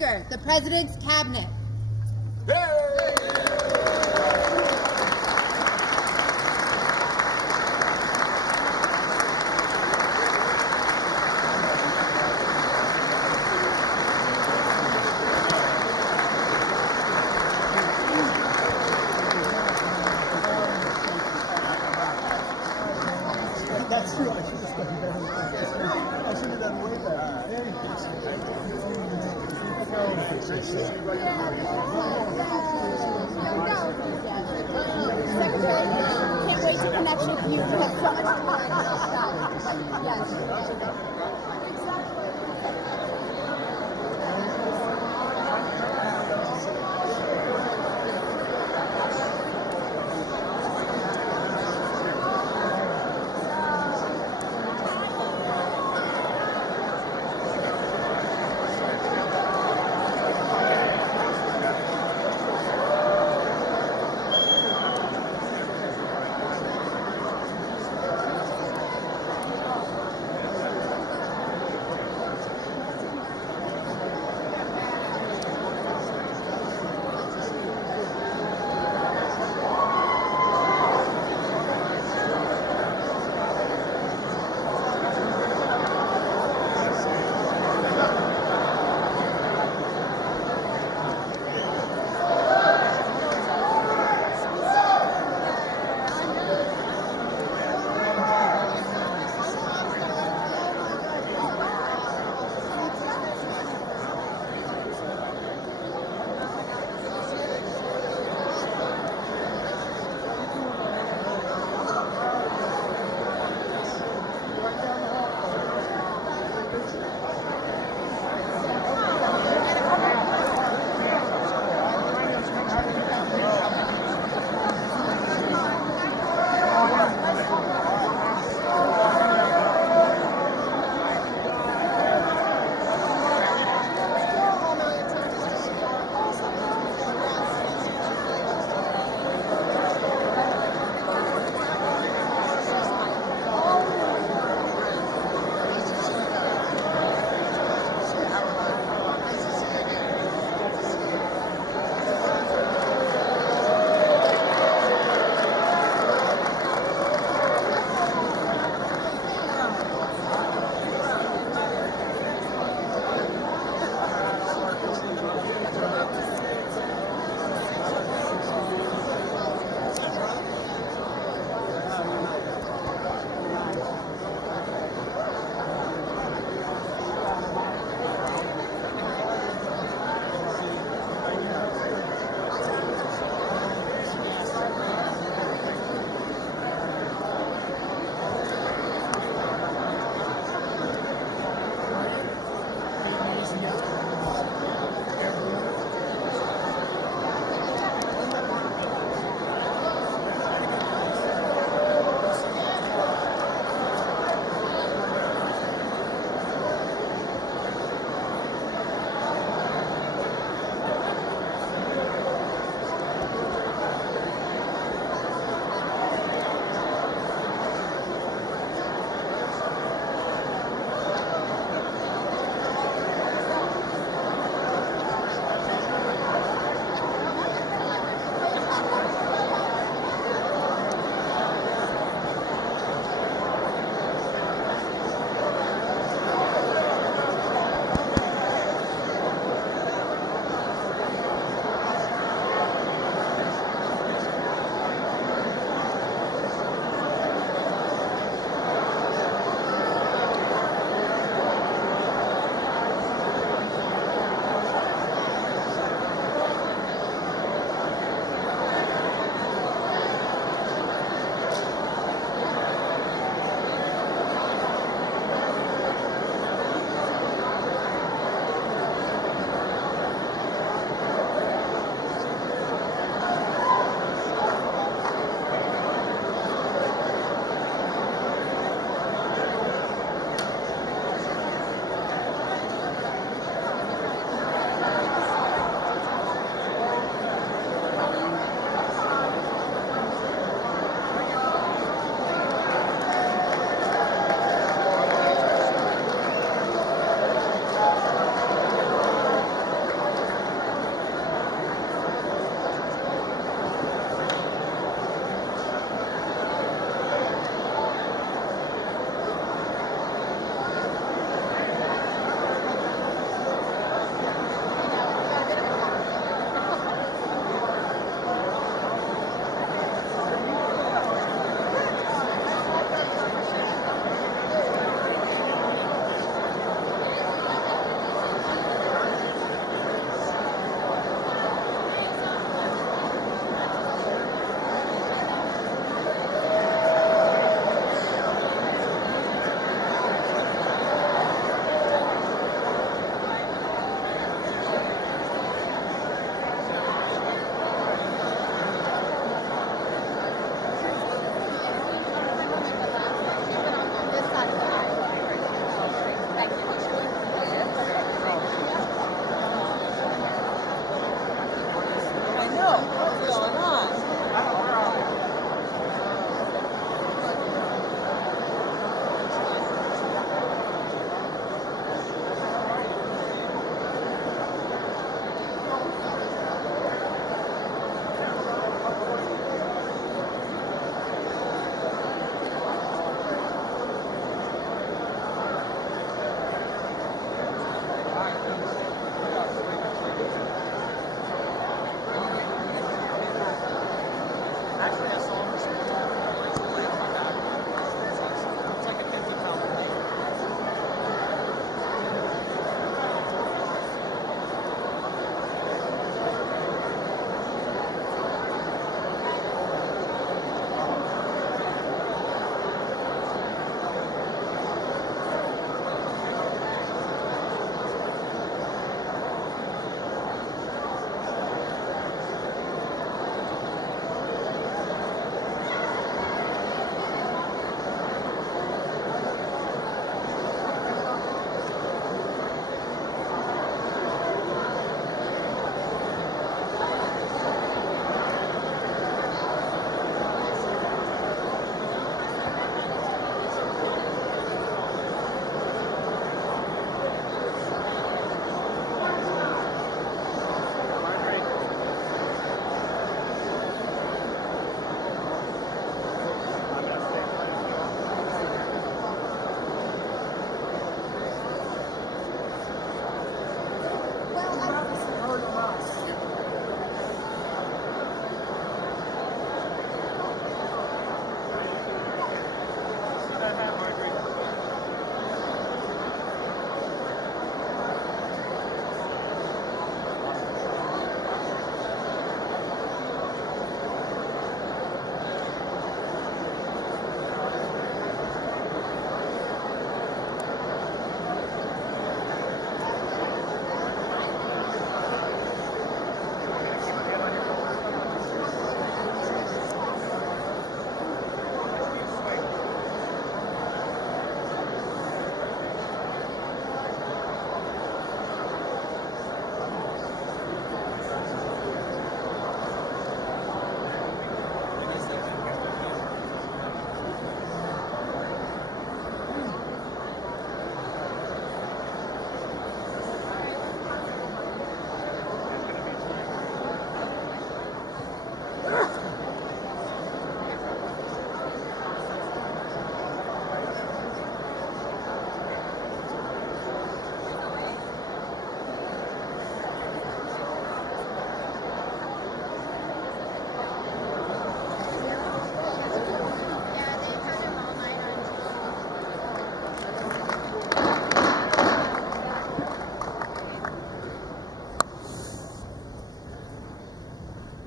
Speaker, the President's Cabinet. That's true. I should have done better. I should have done way better. There you go. Secretary, can't wait to connect with you. Yes.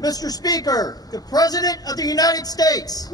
Mr. Speaker, the President of the United States.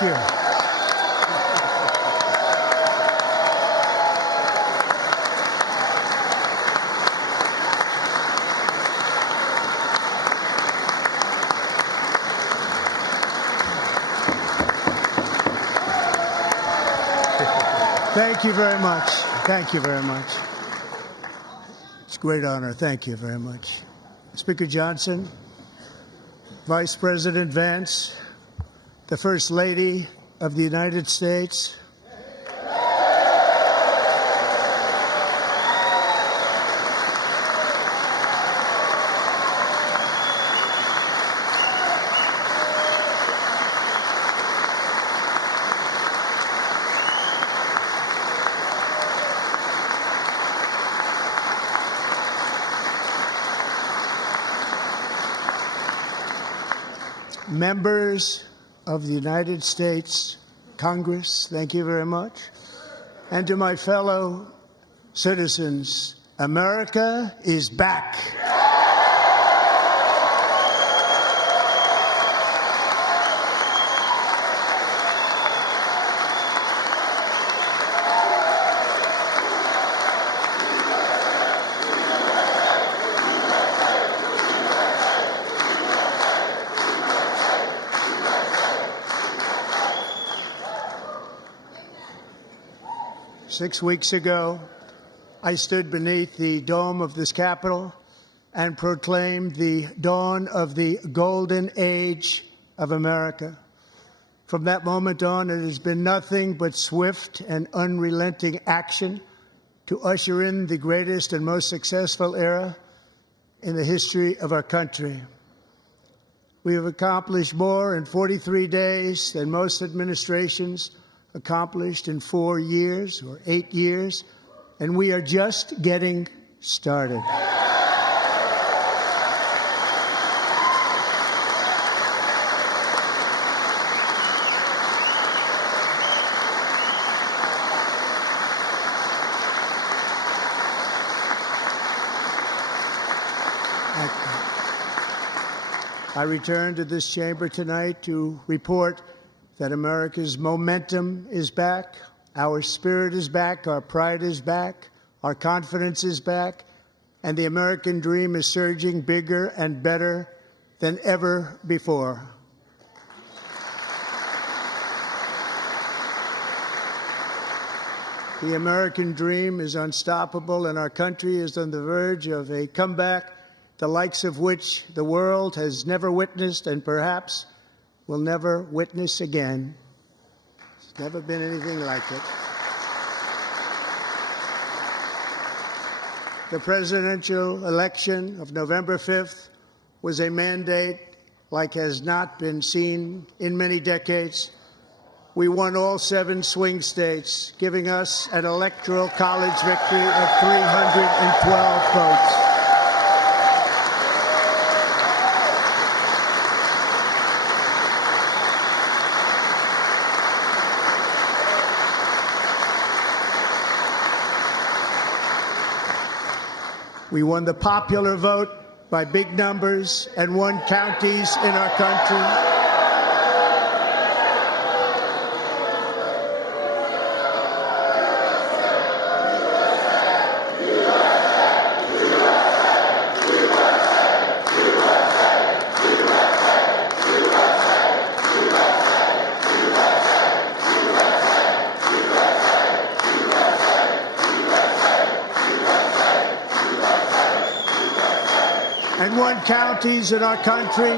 Thank you. Thank you very much. Thank you very much. It's a great honor. Thank you very much. Speaker Johnson, Vice President Vance, the First Lady of the United States, members of the United States Congress, thank you very much. And to my fellow citizens, America is back. 6 weeks ago, I stood beneath the dome of this Capitol and proclaimed the dawn of the golden age of America. From that moment on, it has been nothing but swift and unrelenting action to usher in the greatest and most successful era in the history of our country. We have accomplished more in 43 days than most administrations accomplished in 4 years or 8 years, and we are just getting started. I return to this chamber tonight to report that America's momentum is back, our spirit is back, our pride is back, our confidence is back, and the American dream is surging bigger and better than ever before. The American dream is unstoppable, and our country is on the verge of a comeback, the likes of which the world has never witnessed and perhaps will never witness again. There's never been anything like it. The presidential election of November 5th was a mandate like has not been seen in many decades. We won all 7 swing states, giving us an electoral college victory of 312 votes. We won the popular vote by big numbers and won counties in our country. And won counties in our country,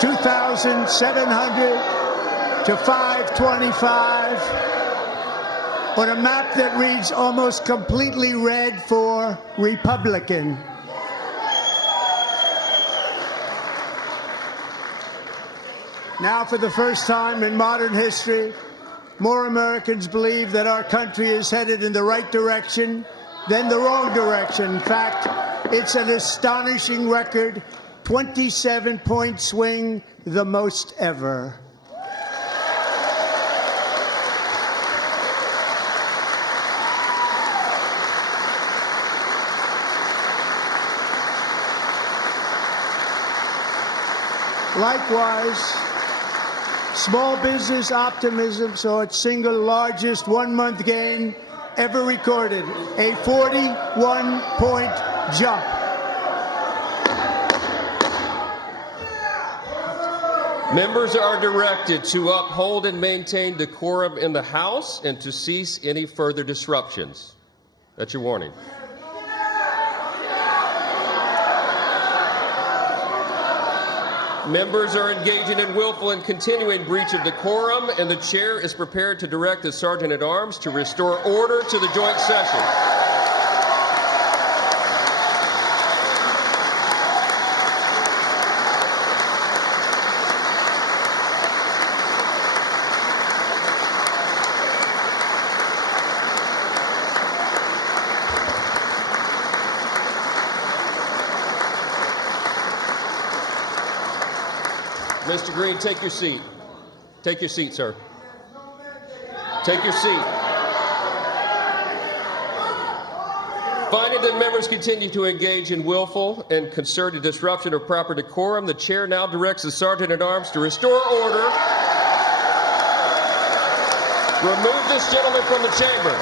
2,700 to 525, on a map that reads almost completely red for Republican. Now, for the first time in modern history, more Americans believe that our country is headed in the right direction than the wrong direction. In fact, it's an astonishing record, 27-point swing, the most ever. Likewise, Small business optimism saw its single largest one-month gain ever recorded, a 41-point jump. Members are directed to uphold and maintain decorum in the House and to cease any further disruptions. That's your warning. Members are engaging in willful and continuing breach of decorum, and the chair is prepared to direct the Sergeant-at-Arms to restore order to the joint session. Mr. Green, take your seat. Take your seat, sir. Take your seat. Finding that members continue to engage in willful and concerted disruption of proper decorum, the chair now directs the Sergeant-at-Arms to restore order. Remove this gentleman from the chamber.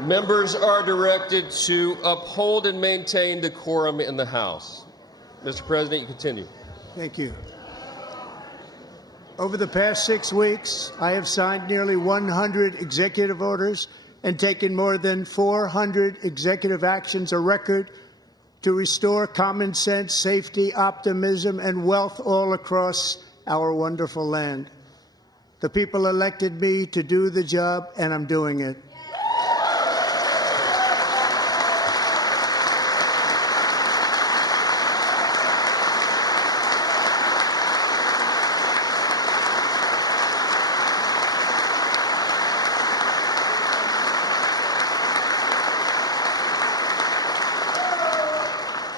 Members are directed to uphold and maintain decorum in the House. Mr. President, you continue. Thank you. Over the past 6 weeks, I have signed nearly 100 executive orders and taken more than 400 executive actions, a record to restore common sense, safety, optimism, and wealth all across our wonderful land. The people elected me to do the job, and I'm doing it.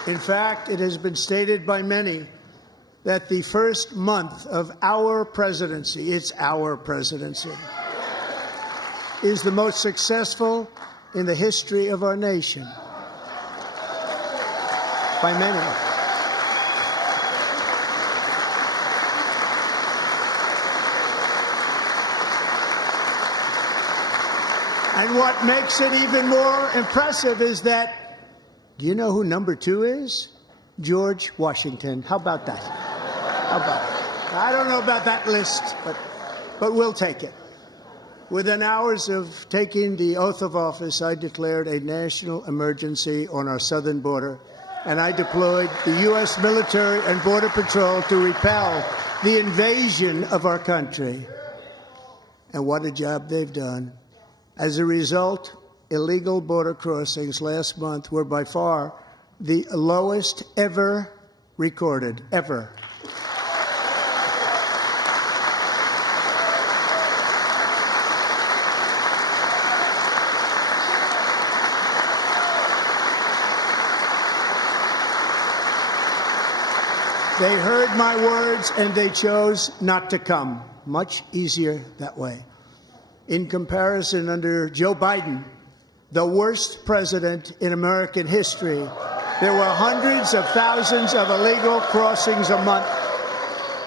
In fact, it has been stated by many that the first month of our presidency, it's our presidency, is the most successful in the history of our nation. By many. And what makes it even more impressive is that, do you know who number 2 is? George Washington. How about that? How about it? I don't know about that list, but we'll take it. Within hours of taking the oath of office, I declared a national emergency on our southern border, and I deployed the U.S. military and Border Patrol to repel the invasion of our country. And what a job they've done. As a result, illegal border crossings last month were by far the lowest ever recorded, ever. They heard my words and they chose not to come. Much easier that way. In comparison, under Joe Biden, the worst president in American history, there were hundreds of thousands of illegal crossings a month,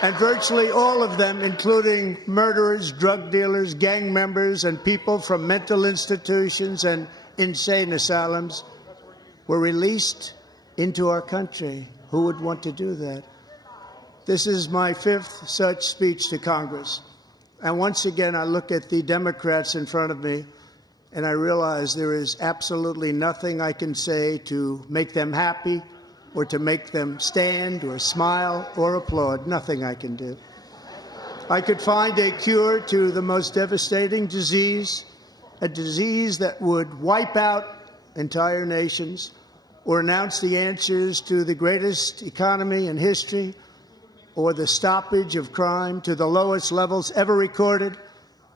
and virtually all of them, including murderers, drug dealers, gang members, and people from mental institutions and insane asylums, were released into our country. Who would want to do that? This is my 5th such speech to Congress. And once again, I look at the Democrats in front of me, and I realize there is absolutely nothing I can say to make them happy or to make them stand or smile or applaud. Nothing I can do. I could find a cure to the most devastating disease, a disease that would wipe out entire nations, or announce the answers to the greatest economy in history or the stoppage of crime to the lowest levels ever recorded.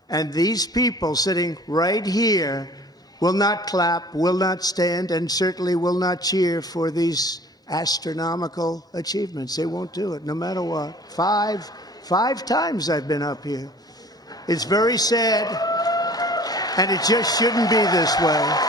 And these people sitting right here will not clap, will not stand, and certainly will not cheer for these astronomical achievements. They won't do it, no matter what. Five times I've been up here. It's very sad, and it just shouldn't be this way.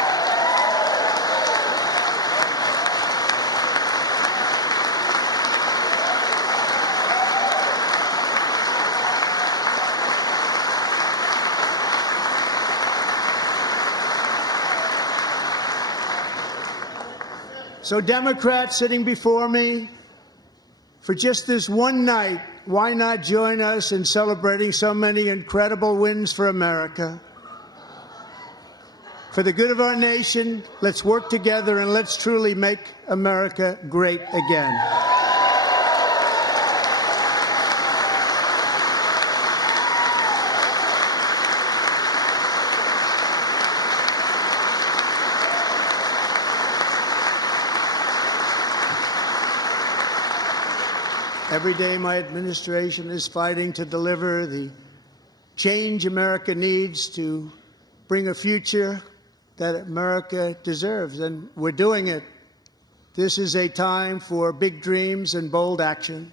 So Democrats sitting before me, for just this one night, why not join us in celebrating so many incredible wins for America? For the good of our nation, let's work together and let's truly make America great again. Every day, my administration is fighting to deliver the change America needs to bring a future that America deserves, and we're doing it. This is a time for big dreams and bold action.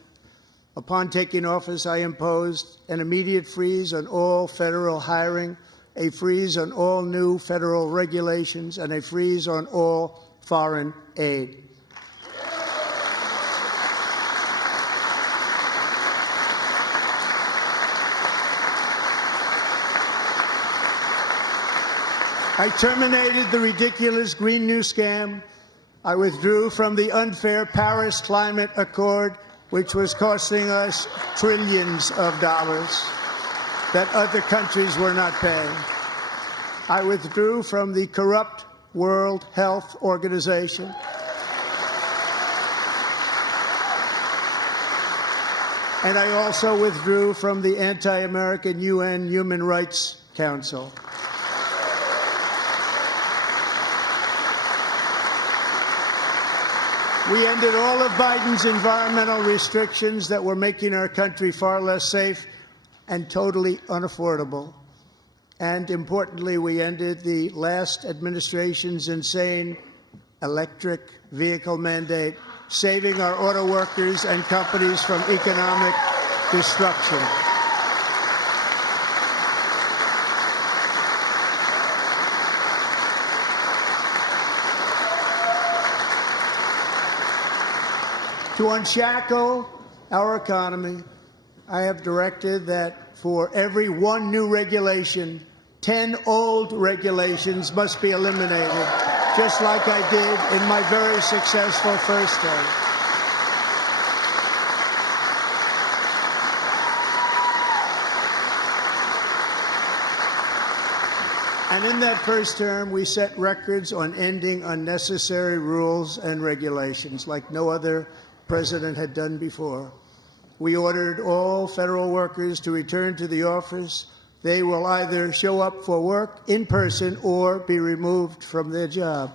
Upon taking office, I imposed an immediate freeze on all federal hiring, a freeze on all new federal regulations, and a freeze on all foreign aid. I terminated the ridiculous Green New Scam. I withdrew from the unfair Paris Climate Accord, which was costing us trillions of dollars that other countries were not paying. I withdrew from the corrupt World Health Organization. And I also withdrew from the anti-American UN Human Rights Council. We ended all of Biden's environmental restrictions that were making our country far less safe and totally unaffordable. And importantly, we ended the last administration's insane electric vehicle mandate, saving our auto workers and companies from economic destruction. To unshackle our economy, I have directed that for every one new regulation, 10 old regulations must be eliminated, just like I did in my very successful first term. And in that first term, we set records on ending unnecessary rules and regulations like no other president had done before. We ordered all federal workers to return to the office. They will either show up for work in person or be removed from their job.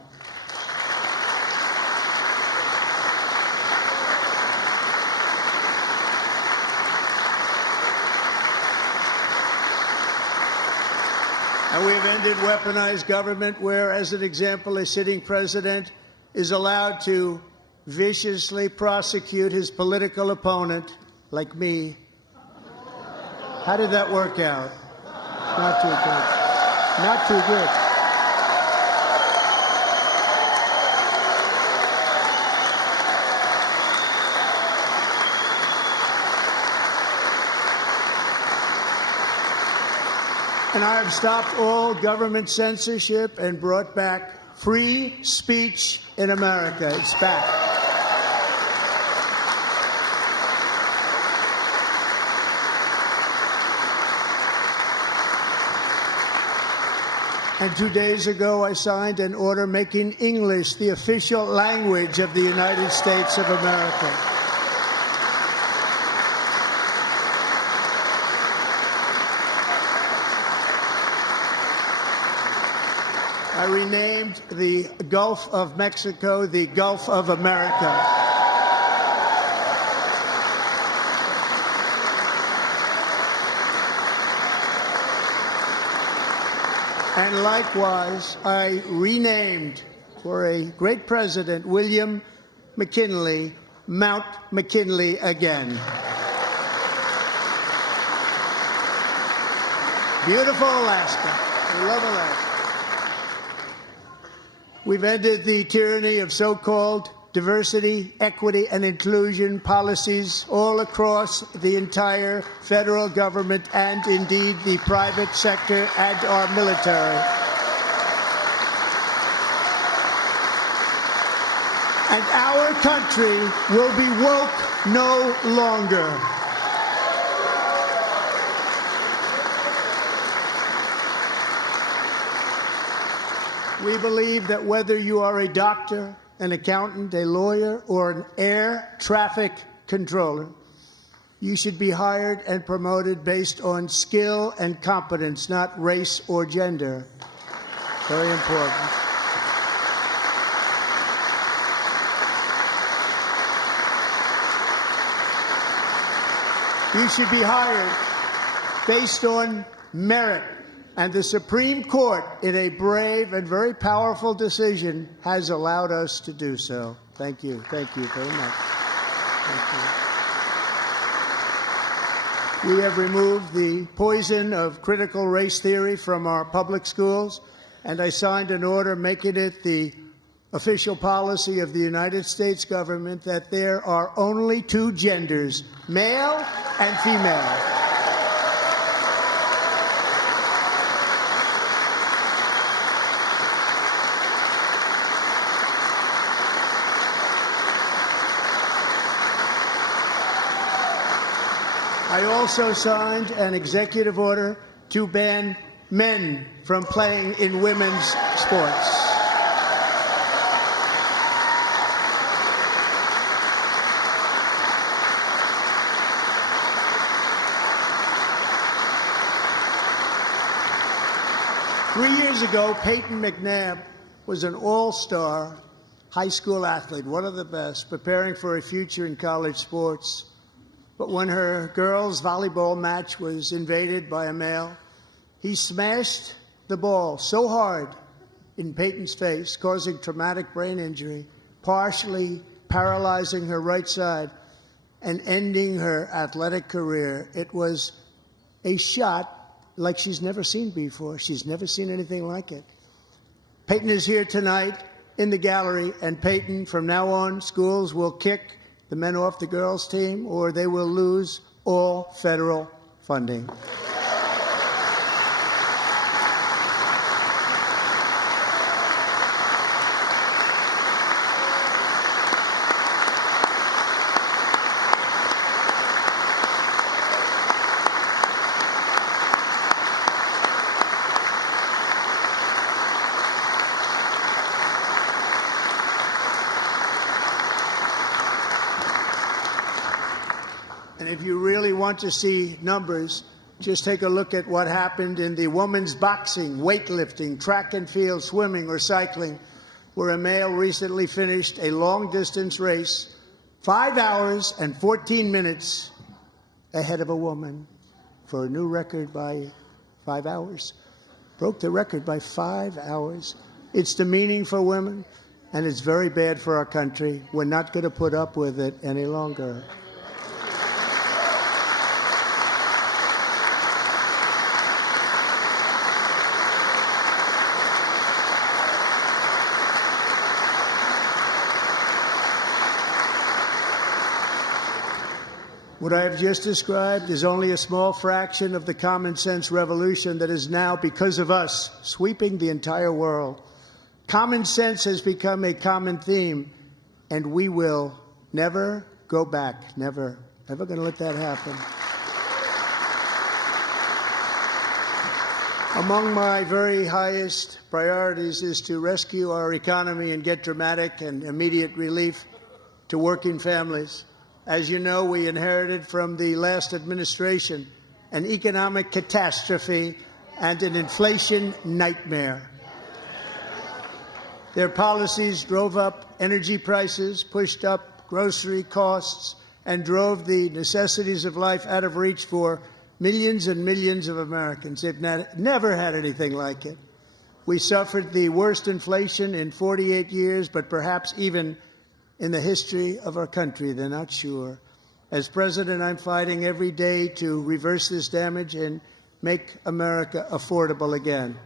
And we have ended weaponized government where, as an example, a sitting president is allowed to viciously prosecute his political opponent, like me. How did that work out? Not too good. Not too good. And I have stopped all government censorship and brought back free speech in America. It's back. And 2 days ago, I signed an order making English the official language of the United States of America. I renamed the Gulf of Mexico the Gulf of America. And likewise, I renamed, for a great president, William McKinley, Mount McKinley again. Beautiful Alaska. We love Alaska. We've ended the tyranny of so-called diversity, equity, and inclusion policies all across the entire federal government and indeed the private sector and our military. And our country will be woke no longer. We believe that whether you are a doctor, an accountant, a lawyer, or an air traffic controller, you should be hired and promoted based on skill and competence, not race or gender. Very important. You should be hired based on merit. And the Supreme Court, in a brave and very powerful decision, has allowed us to do so. Thank you. Thank you very much. Thank you. We have removed the poison of critical race theory from our public schools, and I signed an order making it the official policy of the United States government that there are only two genders, male and female. I also signed an executive order to ban men from playing in women's sports. Three years ago, Peyton McNabb was an all-star high school athlete, one of the best, preparing for a future in college sports. But when her girls' volleyball match was invaded by a male, he smashed the ball so hard in Peyton's face, causing traumatic brain injury, partially paralyzing her right side, and ending her athletic career. It was a shot like she's never seen before. She's never seen anything like it. Peyton is here tonight in the gallery, and Peyton, from now on, schools will kick the men off the girls' team, or they will lose all federal funding. And if you really want to see numbers, just take a look at what happened in the women's boxing, weightlifting, track and field, swimming, or cycling, where a male recently finished a long-distance race 5 hours and 14 minutes ahead of a woman for a new record by 5 hours. Broke the record by 5 hours. It's demeaning for women, and it's very bad for our country. We're not going to put up with it any longer. What I have just described is only a small fraction of the common sense revolution that is now, because of us, sweeping the entire world. Common sense has become a common theme, and we will never go back. Never. Never going to let that happen. Among my very highest priorities is to rescue our economy and get dramatic and immediate relief to working families. As you know, we inherited from the last administration an economic catastrophe and an inflation nightmare. Their policies drove up energy prices, pushed up grocery costs, and drove the necessities of life out of reach for millions and millions of Americans. They've never had anything like it. We suffered the worst inflation in 48 years, but perhaps even in the history of our country. They're not sure. As president, I'm fighting every day to reverse this damage and make America affordable again.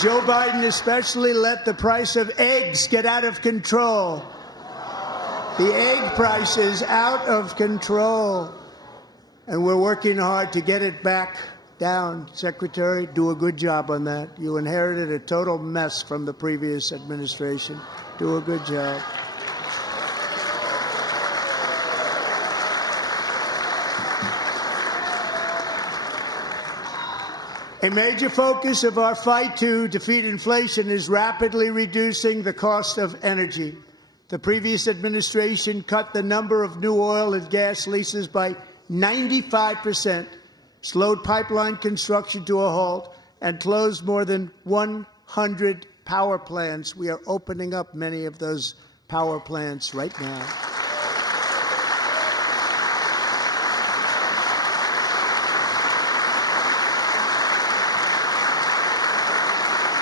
Joe Biden especially let the price of eggs get out of control. The egg price is out of control, and we're working hard to get it back down. Secretary, do a good job on that. You inherited a total mess from the previous administration. Do a good job. A major focus of our fight to defeat inflation is rapidly reducing the cost of energy. The previous administration cut the number of new oil and gas leases by 95%, slowed pipeline construction to a halt, and closed more than 100 power plants. We are opening up many of those power plants right now.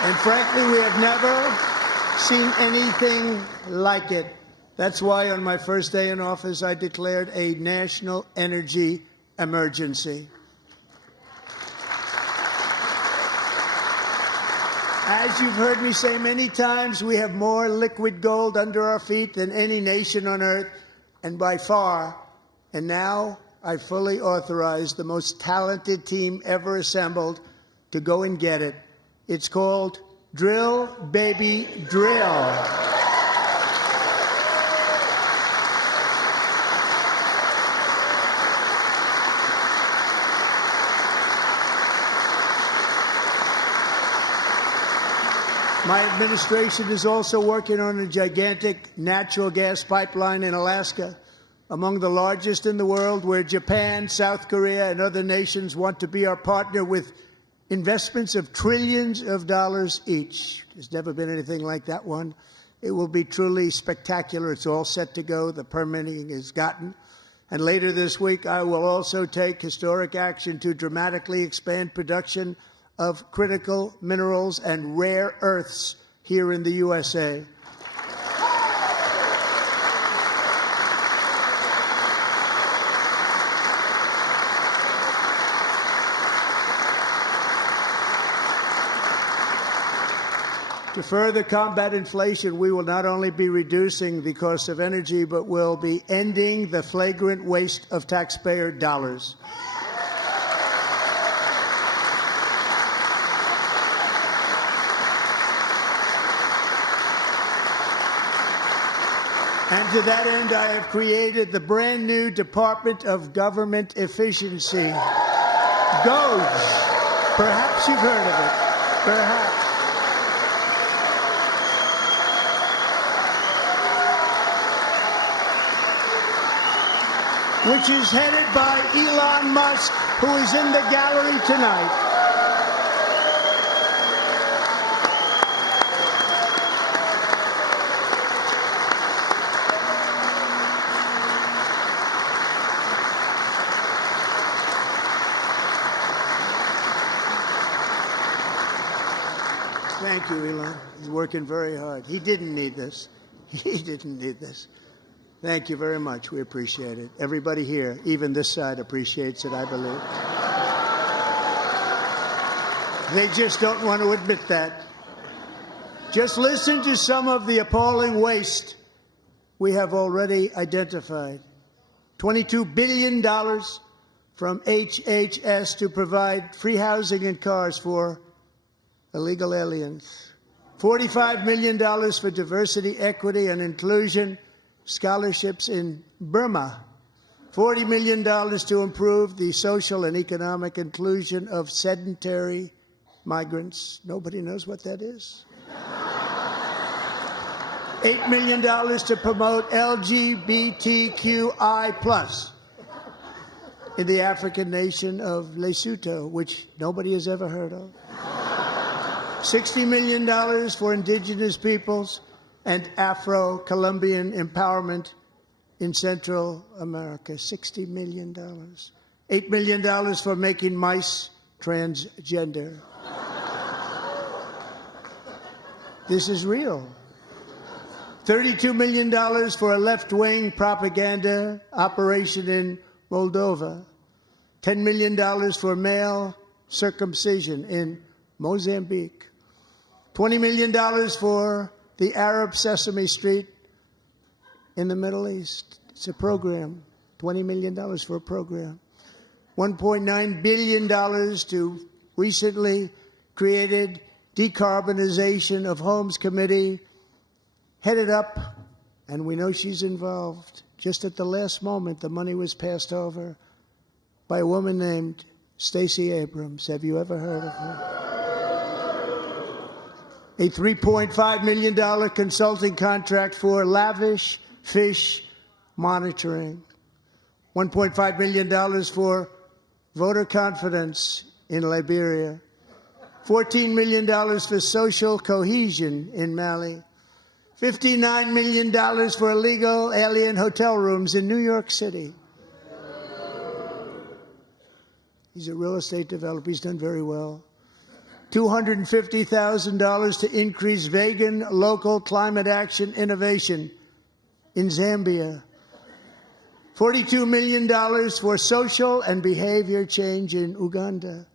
And frankly, we have never seen anything like it. That's why on my first day in office, I declared a national energy emergency. As you've heard me say many times, we have more liquid gold under our feet than any nation on earth, and by far. And now I fully authorize the most talented team ever assembled to go and get it. It's called Drill, Baby, Drill. My administration is also working on a gigantic natural gas pipeline in Alaska, among the largest in the world, where Japan, South Korea, and other nations want to be our partner with investments of trillions of dollars each. There's never been anything like that one. It will be truly spectacular. It's all set to go. The permitting is gotten. And later this week, I will also take historic action to dramatically expand production of critical minerals and rare earths here in the USA. To further combat inflation, we will not only be reducing the cost of energy, but will be ending the flagrant waste of taxpayer dollars. And to that end, I have created the brand new Department of Government Efficiency, DOGE. Perhaps you've heard of it. Perhaps. Which is headed by Elon Musk, who is in the gallery tonight. Thank you, Elon. He's working very hard. He didn't need this. He didn't need this. Thank you very much. We appreciate it. Everybody here, even this side, appreciates it, I believe. They just don't want to admit that. Just listen to some of the appalling waste we have already identified. $22 billion from HHS to provide free housing and cars for illegal aliens. $45 million for diversity, equity, and inclusion scholarships in Burma. $40 million to improve the social and economic inclusion of sedentary migrants. Nobody knows what that is. $8 million to promote LGBTQI+ in the African nation of Lesotho, which nobody has ever heard of. $60 million for indigenous peoples and Afro-Colombian empowerment in Central America. $60 million. $8 million for making mice transgender. This is real. $32 million for a left-wing propaganda operation in Moldova. $10 million for male circumcision in Mozambique. $20 million for the Arab Sesame Street in the Middle East. It's a program. $20 million for a program. $1.9 billion to recently created Decarbonization of Homes Committee, headed up, and we know she's involved. Just at the last moment, the money was passed over by a woman named Stacey Abrams. Have you ever heard of her? A $3.5 million consulting contract for lavish fish monitoring. $1.5 million for voter confidence in Liberia. $14 million for social cohesion in Mali. $59 million for illegal alien hotel rooms in New York City. He's a real estate developer. He's done very well. $250,000 to increase vegan local climate action innovation in Zambia. $42 million for social and behavior change in Uganda.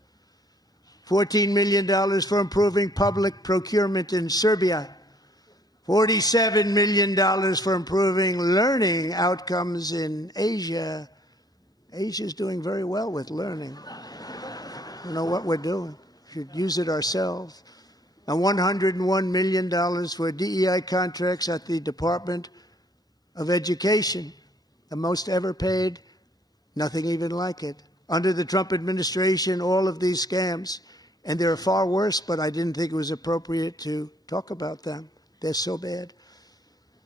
$14 million for improving public procurement in Serbia. $47 million for improving learning outcomes in Asia. Asia's doing very well with learning. I don't know what we're doing. We should use it ourselves. And $101 million for DEI contracts at the Department of Education. The most ever paid, nothing even like it. Under the Trump administration, all of these scams, and they're far worse, but I didn't think it was appropriate to talk about them. They're so bad.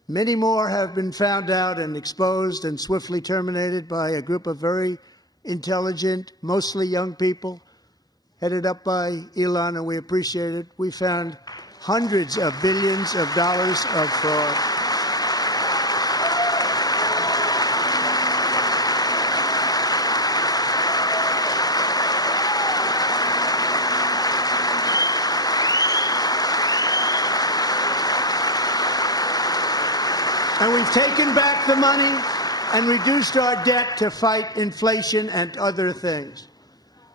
Many more have been found out and exposed and swiftly terminated by a group of very intelligent, mostly young people, headed up by Elon, and we appreciate it. We found hundreds of billions of dollars of fraud. And we've taken back the money and reduced our debt to fight inflation and other things.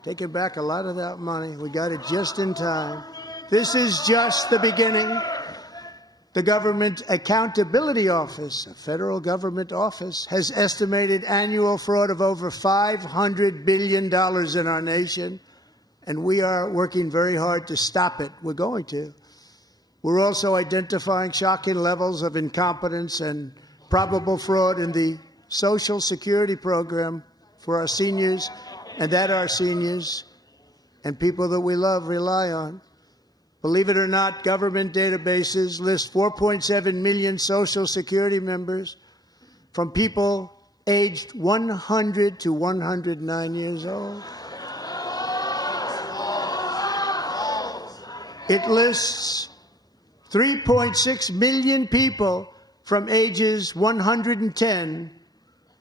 Taken back a lot of that money. We got it just in time. This is just the beginning. The Government Accountability Office, a federal government office, has estimated annual fraud of over $500 billion in our nation, and we are working very hard to stop it. We're going to. We're also identifying shocking levels of incompetence and probable fraud in the Social Security program for our seniors, and that our seniors and people that we love rely on. Believe it or not, government databases list 4.7 million Social Security members from people aged 100 to 109 years old. It lists 3.6 million people from ages 110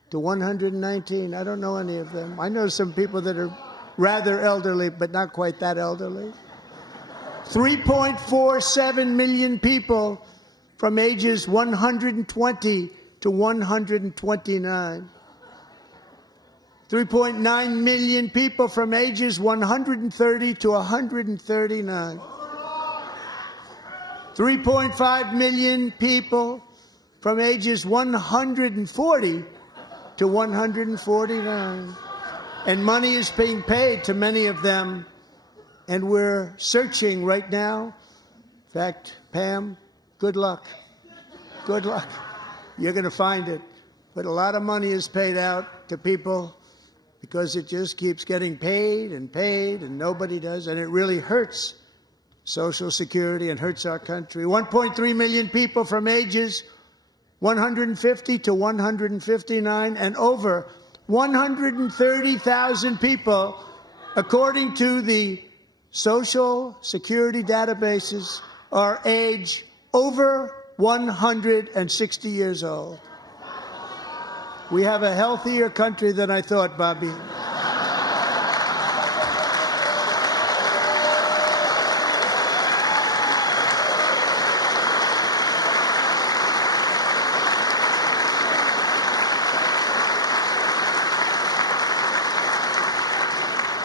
to 119. I don't know any of them. I know some people that are rather elderly, but not quite that elderly. 3.47 million people from ages 120 to 129. 3.9 million people from ages 130 to 139. 3.5 million people from ages 140 to 149. And money is being paid to many of them, and we're searching right now. In fact, Pam, good luck. Good luck. You're going to find it. But a lot of money is paid out to people because it just keeps getting paid, and nobody does. And it really hurts Social Security and hurts our country. 1.3 million people from ages 150 to 159, and over 130,000 people, according to the Social Security databases, are age over 160 years old. We have a healthier country than I thought, Bobby.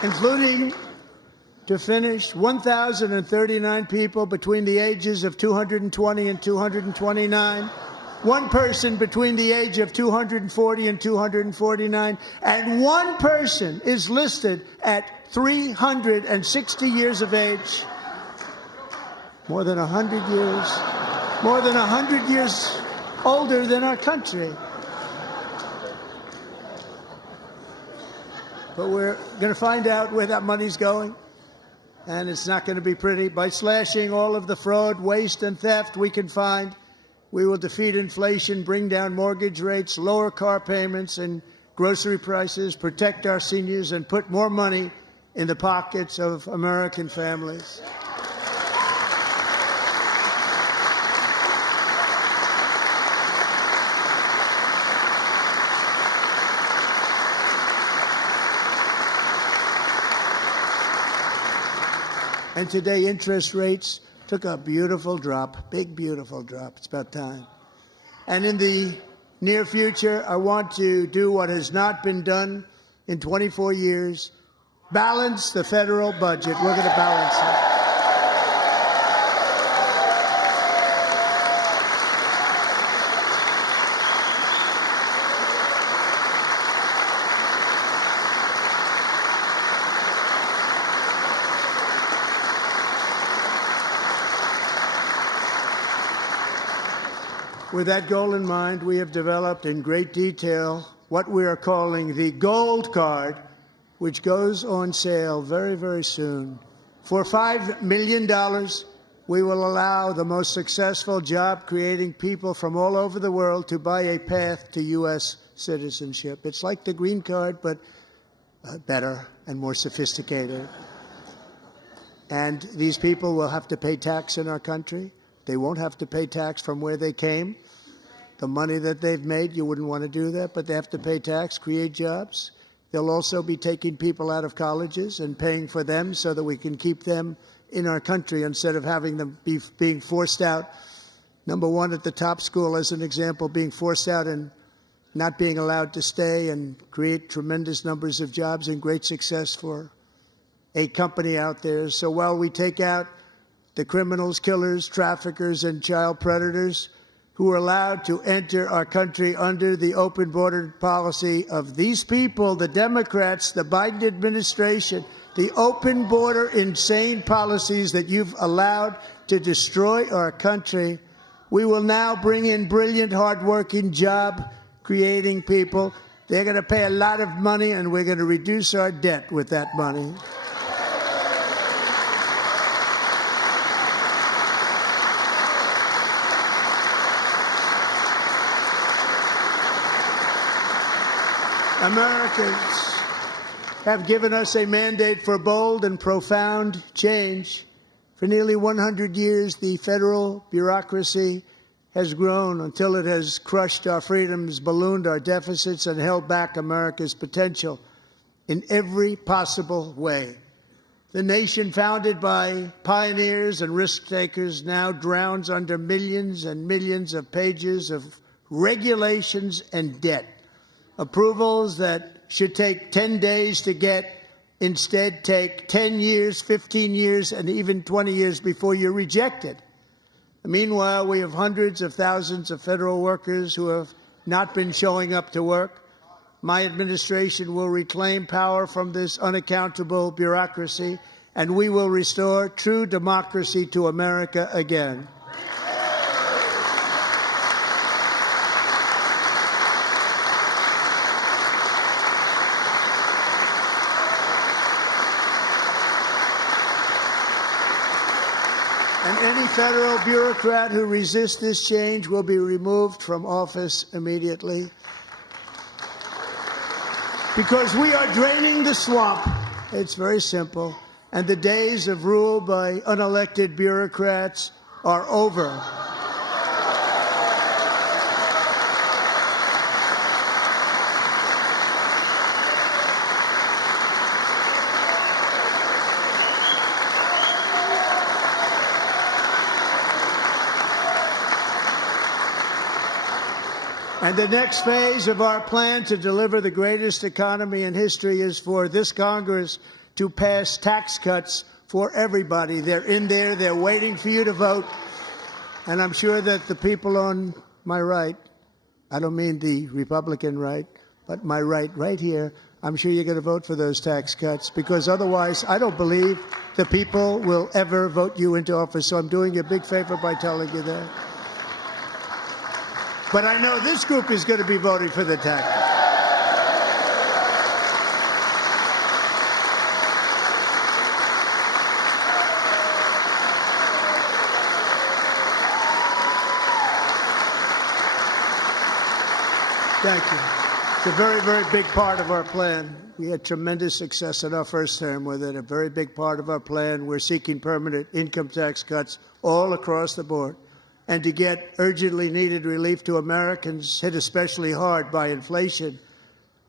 Including, to finish, 1,039 people between the ages of 220 and 229, one person between the age of 240 and 249, and one person is listed at 360 years of age. More than 100 years older than our country. But we're going to find out where that money's going, and it's not going to be pretty. By slashing all of the fraud, waste, and theft we can find, we will defeat inflation, bring down mortgage rates, lower car payments and grocery prices, protect our seniors, and put more money in the pockets of American families. And today, interest rates took a beautiful drop, big, beautiful drop. It's about time. And in the near future, I want to do what has not been done in 24 years, balance the federal budget. We're going to balance it. With that goal in mind, we have developed in great detail what we are calling the Gold Card, which goes on sale very, very soon. For $5 million, we will allow the most successful job-creating people from all over the world to buy a path to U.S. citizenship. It's like the green card, but better and more sophisticated. And these people will have to pay tax in our country. They won't have to pay tax from where they came. The money that they've made, you wouldn't want to do that, but they have to pay tax, create jobs. They'll also be taking people out of colleges and paying for them so that we can keep them in our country instead of having them being forced out. Number one, at the top school, as an example, being forced out and not being allowed to stay and create tremendous numbers of jobs and great success for a company out there. So while we take out the criminals, killers, traffickers, and child predators who are allowed to enter our country under the open border policy of these people, the Democrats, the Biden administration, the open border insane policies that you've allowed to destroy our country, we will now bring in brilliant, hardworking, job-creating people. They're going to pay a lot of money, and we're going to reduce our debt with that money. Americans have given us a mandate for bold and profound change. For nearly 100 years, the federal bureaucracy has grown until it has crushed our freedoms, ballooned our deficits, and held back America's potential in every possible way. The nation founded by pioneers and risk-takers now drowns under millions and millions of pages of regulations and debt. Approvals that should take 10 days to get instead take 10 years, 15 years, and even 20 years before you're rejected. Meanwhile, we have hundreds of thousands of federal workers who have not been showing up to work. My administration will reclaim power from this unaccountable bureaucracy, and we will restore true democracy to America again. any federal bureaucrat who resists this change will be removed from office immediately. Because we are draining the swamp. It's very simple. And the days of rule by unelected bureaucrats are over. And the next phase of our plan to deliver the greatest economy in history is for this Congress to pass tax cuts for everybody. They're in there. They're waiting for you to vote. And I'm sure that the people on my right, I don't mean the Republican right, but my right here, I'm sure you're going to vote for those tax cuts, because otherwise I don't believe the people will ever vote you into office. So I'm doing you a big favor by telling you that. But I know this group is going to be voting for the tax. Thank you. It's a very, very big part of our plan. We had tremendous success in our first term with it. A very big part of our plan. We're seeking permanent income tax cuts all across the board. And to get urgently needed relief to Americans hit especially hard by inflation,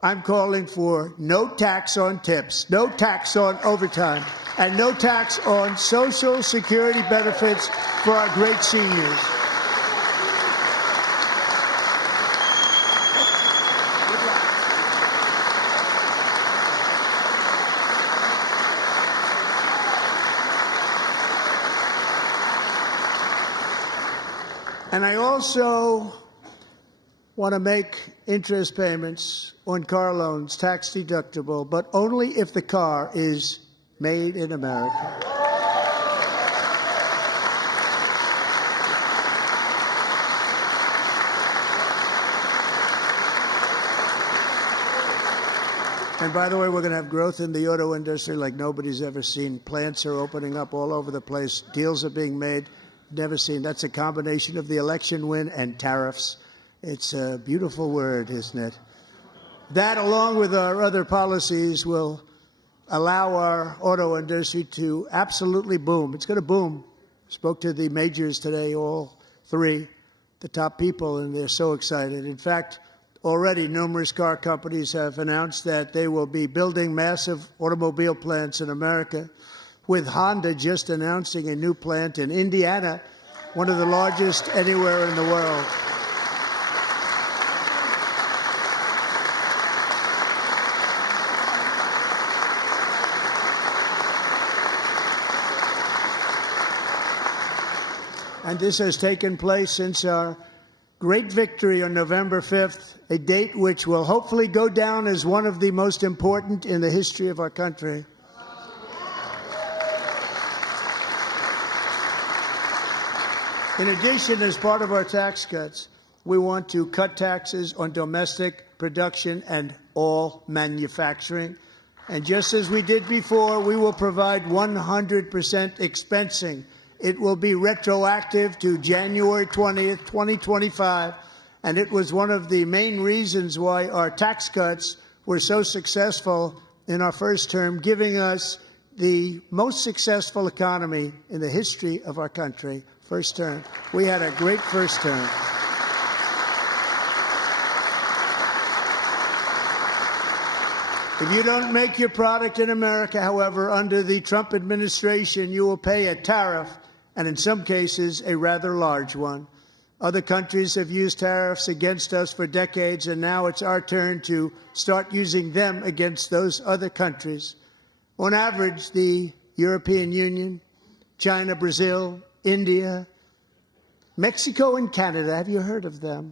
I'm calling for no tax on tips, no tax on overtime, and no tax on Social Security benefits for our great seniors. And I also want to make interest payments on car loans tax deductible, but only if the car is made in America. And by the way, we're going to have growth in the auto industry like nobody's ever seen. Plants are opening up all over the place. Deals are being made. Never seen. That's a combination of the election win and tariffs. It's a beautiful word, isn't it? That, along with our other policies, will allow our auto industry to absolutely boom. It's going to boom. Spoke to the majors today, all three, the top people, and they're so excited. In fact, already numerous car companies have announced that they will be building massive automobile plants in America, with Honda just announcing a new plant in Indiana, one of the largest anywhere in the world. And this has taken place since our great victory on November 5th, a date which will hopefully go down as one of the most important in the history of our country. In addition, as part of our tax cuts, we want to cut taxes on domestic production and all manufacturing. And just as we did before, we will provide 100% expensing. It will be retroactive to January 20th, 2025. And it was one of the main reasons why our tax cuts were so successful in our first term, giving us the most successful economy in the history of our country. First term. We had a great first term. If you don't make your product in America, however, under the Trump administration, you will pay a tariff, and in some cases, a rather large one. Other countries have used tariffs against us for decades, and now it's our turn to start using them against those other countries. On average, the European Union, China, Brazil, India, Mexico, and Canada, have you heard of them?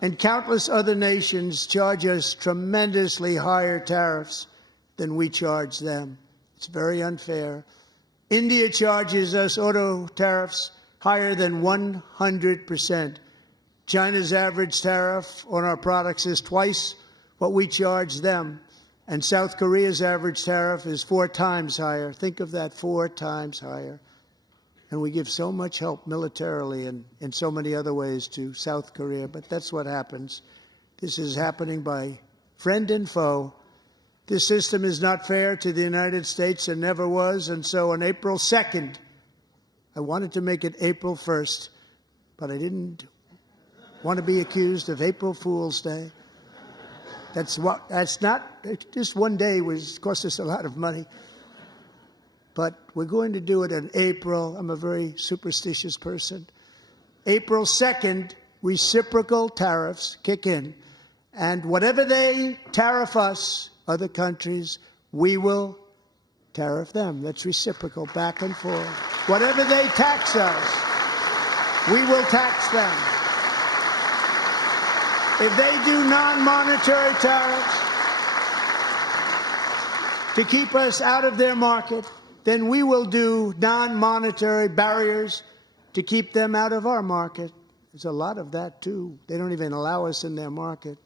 And countless other nations charge us tremendously higher tariffs than we charge them. It's very unfair. India charges us auto tariffs higher than 100%. China's average tariff on our products is twice what we charge them. And South Korea's average tariff is 4 times higher. Think of that, 4 times higher. And we give so much help militarily and in so many other ways to South Korea. But that's what happens. This is happening by friend and foe. This system is not fair to the United States and never was. And so on April 2nd, I wanted to make it April 1st, but I didn't want to be accused of April Fool's Day. That's not, just one day cost us a lot of money. But we're going to do it in April. I'm a very superstitious person. April 2nd, reciprocal tariffs kick in. And whatever they tariff us, other countries, we will tariff them. That's reciprocal, back and forth. Whatever they tax us, we will tax them. If they do non-monetary tariffs to keep us out of their market, then we will do non-monetary barriers to keep them out of our market. There's a lot of that, too. They don't even allow us in their market.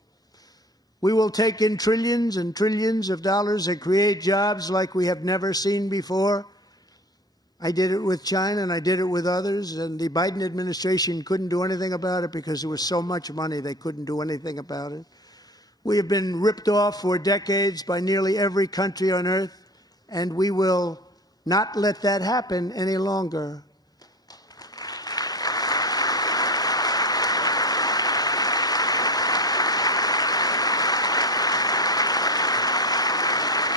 We will take in trillions and trillions of dollars and create jobs like we have never seen before. I did it with China, and I did it with others, and the Biden administration couldn't do anything about it because there was so much money they couldn't do anything about it. We have been ripped off for decades by nearly every country on earth, and we will not let that happen any longer.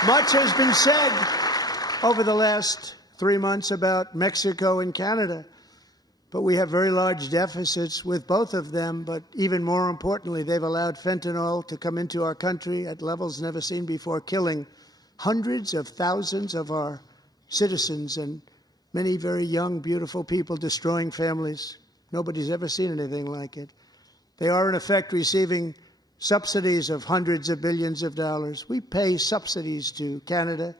Much has been said over the last 3 months about Mexico and Canada, but we have very large deficits with both of them. But even more importantly, they've allowed fentanyl to come into our country at levels never seen before, killing hundreds of thousands of our citizens and many very young, beautiful people, destroying families. Nobody's ever seen anything like it. They are, in effect, receiving subsidies of hundreds of billions of dollars. We pay subsidies to Canada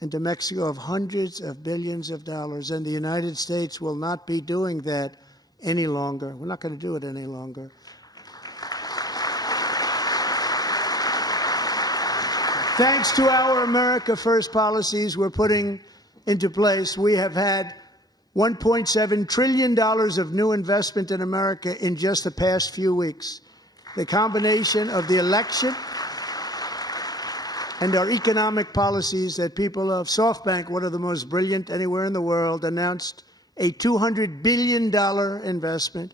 and to Mexico of hundreds of billions of dollars, and the United States will not be doing that any longer. We're not going to do it any longer. Thanks to our America First policies we're putting into place, we have had $1.7 trillion of new investment in America in just the past few weeks. The combination of the election and our economic policies that people of SoftBank, one of the most brilliant anywhere in the world, announced a $200 billion investment.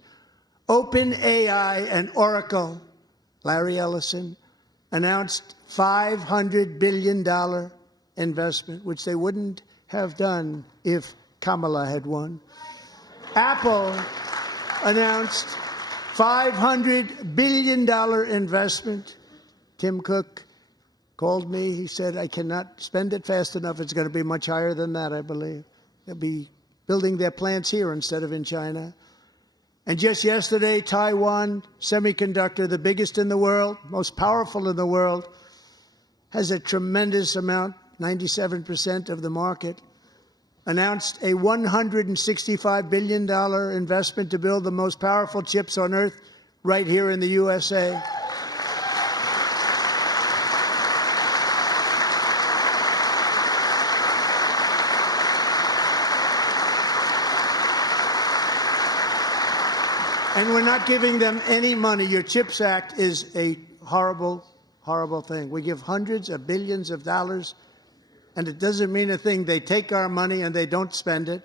OpenAI and Oracle, Larry Ellison, announced $500 billion investment, which they wouldn't have done if Kamala had won. Apple announced $500 billion investment. Tim Cook called me. He said, I cannot spend it fast enough. It's going to be much higher than that, I believe. They'll be building their plants here instead of in China. And just yesterday, Taiwan Semiconductor, the biggest in the world, most powerful in the world, has a tremendous amount, 97% of the market, announced a $165 billion investment to build the most powerful chips on earth right here in the USA. And we're not giving them any money. Your CHIPS Act is a horrible, horrible thing. We give hundreds of billions of dollars, and it doesn't mean a thing. They take our money and they don't spend it.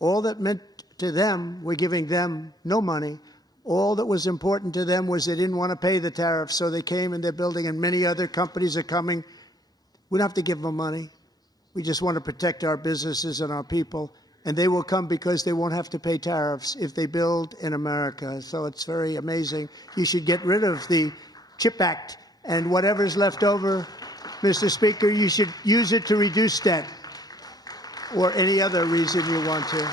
All that meant to them, we're giving them no money. All that was important to them was they didn't want to pay the tariffs, so they came and they're building, and many other companies are coming. We don't have to give them money. We just want to protect our businesses and our people. And they will come because they won't have to pay tariffs if they build in America. So it's very amazing. You should get rid of the CHIP Act, and whatever's left over, Mr. Speaker, you should use it to reduce debt or any other reason you want to.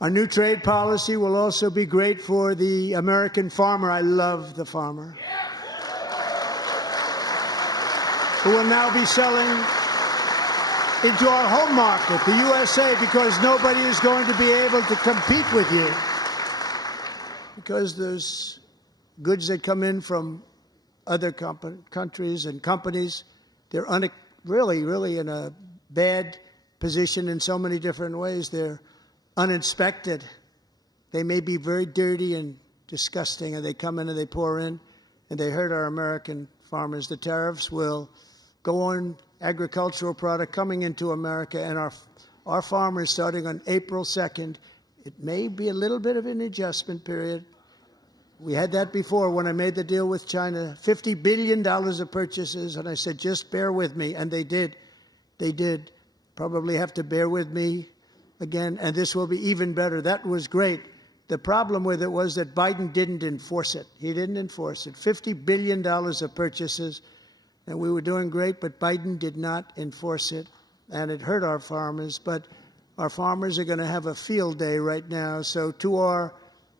Our new trade policy will also be great for the American farmer. I love the farmer, who will now be selling into our home market, the USA, because nobody is going to be able to compete with you. because there's goods that come in from other countries and companies. They're really in a bad position in so many different ways. They're uninspected. They may be very dirty and disgusting, and they come in and they pour in, and they hurt our American farmers. The tariffs will go on agricultural product coming into America, and our farmers, starting on April 2nd, it may be a little bit of an adjustment period. We had that before when I made the deal with China, $50 billion of purchases, and I said, just bear with me, and they did. They did. Probably have to bear with me again, and this will be even better. That was great. The problem with it was that Biden didn't enforce it. He didn't enforce it. $50 billion of purchases, and we were doing great, but Biden did not enforce it, and it hurt our farmers. But our farmers are going to have a field day right now. So to our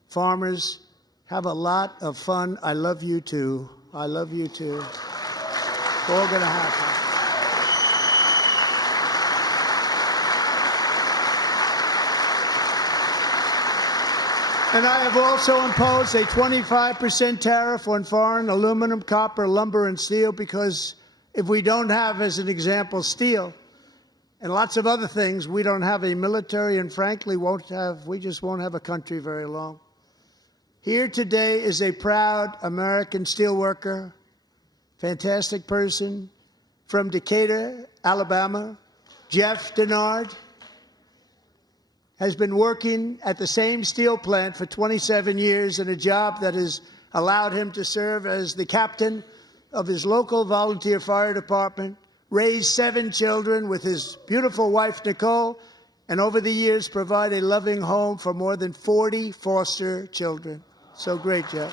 farmers, have a lot of fun. I love you, too. I love you, too. It's all going to happen. And I have also imposed a 25% tariff on foreign aluminum, copper, lumber, and steel, because if we don't have, as an example, steel and lots of other things, we don't have a military, and frankly, we just won't have a country very long. Here today is a proud American steelworker, fantastic person from Decatur, Alabama, Jeff Denard. Has been working at the same steel plant for 27 years in a job that has allowed him to serve as the captain of his local volunteer fire department, raise 7 children with his beautiful wife, Nicole, and over the years provide a loving home for more than 40 foster children. So great, Jeff.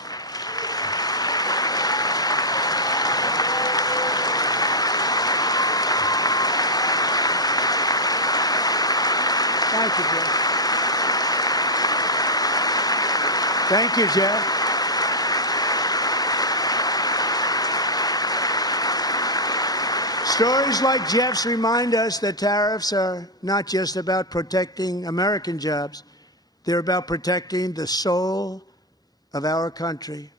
Thank you, Jeff. Thank you, Jeff. Stories like Jeff's remind us that tariffs are not just about protecting American jobs. They're about protecting the soul of our country.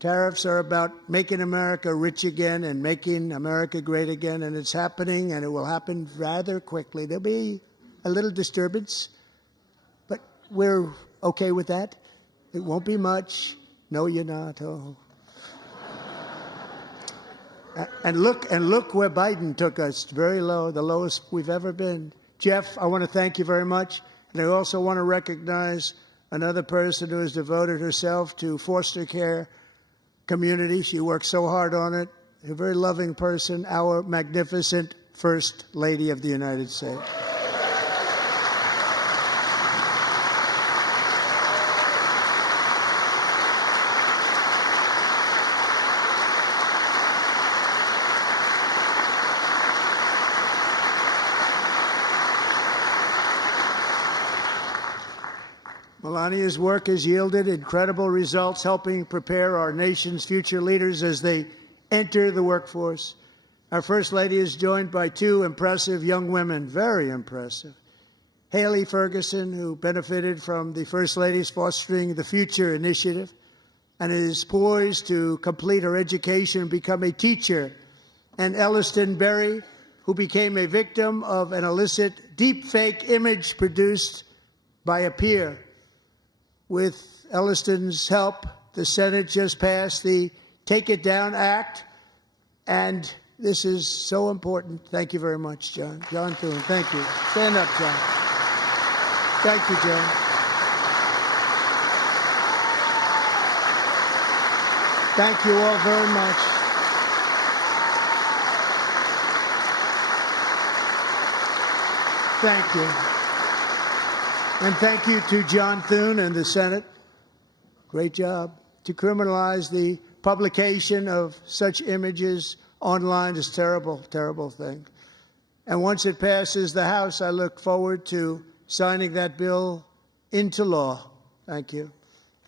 Tariffs are about making America rich again and making America great again, and it's happening, and it will happen rather quickly. There'll be a little disturbance, but we're okay with that. It won't be much. No, you're not. Oh. And look where Biden took us. Very low, the lowest we've ever been. Jeff, I want to thank you very much. And I also want to recognize another person who has devoted herself to foster care community. She works so hard on it. A very loving person, our magnificent First Lady of the United States. Melania's work has yielded incredible results, helping prepare our nation's future leaders as they enter the workforce. Our First Lady is joined by 2 impressive young women, very impressive. Haley Ferguson, who benefited from the First Lady's Fostering the Future initiative and is poised to complete her education and become a teacher. And Elliston Berry, who became a victim of an illicit deepfake image produced by a peer. With Elliston's help, the Senate just passed the Take It Down Act, and this is so important. Thank you very much, John. John Thune, thank you. Stand up, John. Thank you, John. Thank you all very much. Thank you. And thank you to John Thune and the Senate. Great job. To criminalize the publication of such images online is a terrible, terrible thing. And once it passes the House, I look forward to signing that bill into law. Thank you.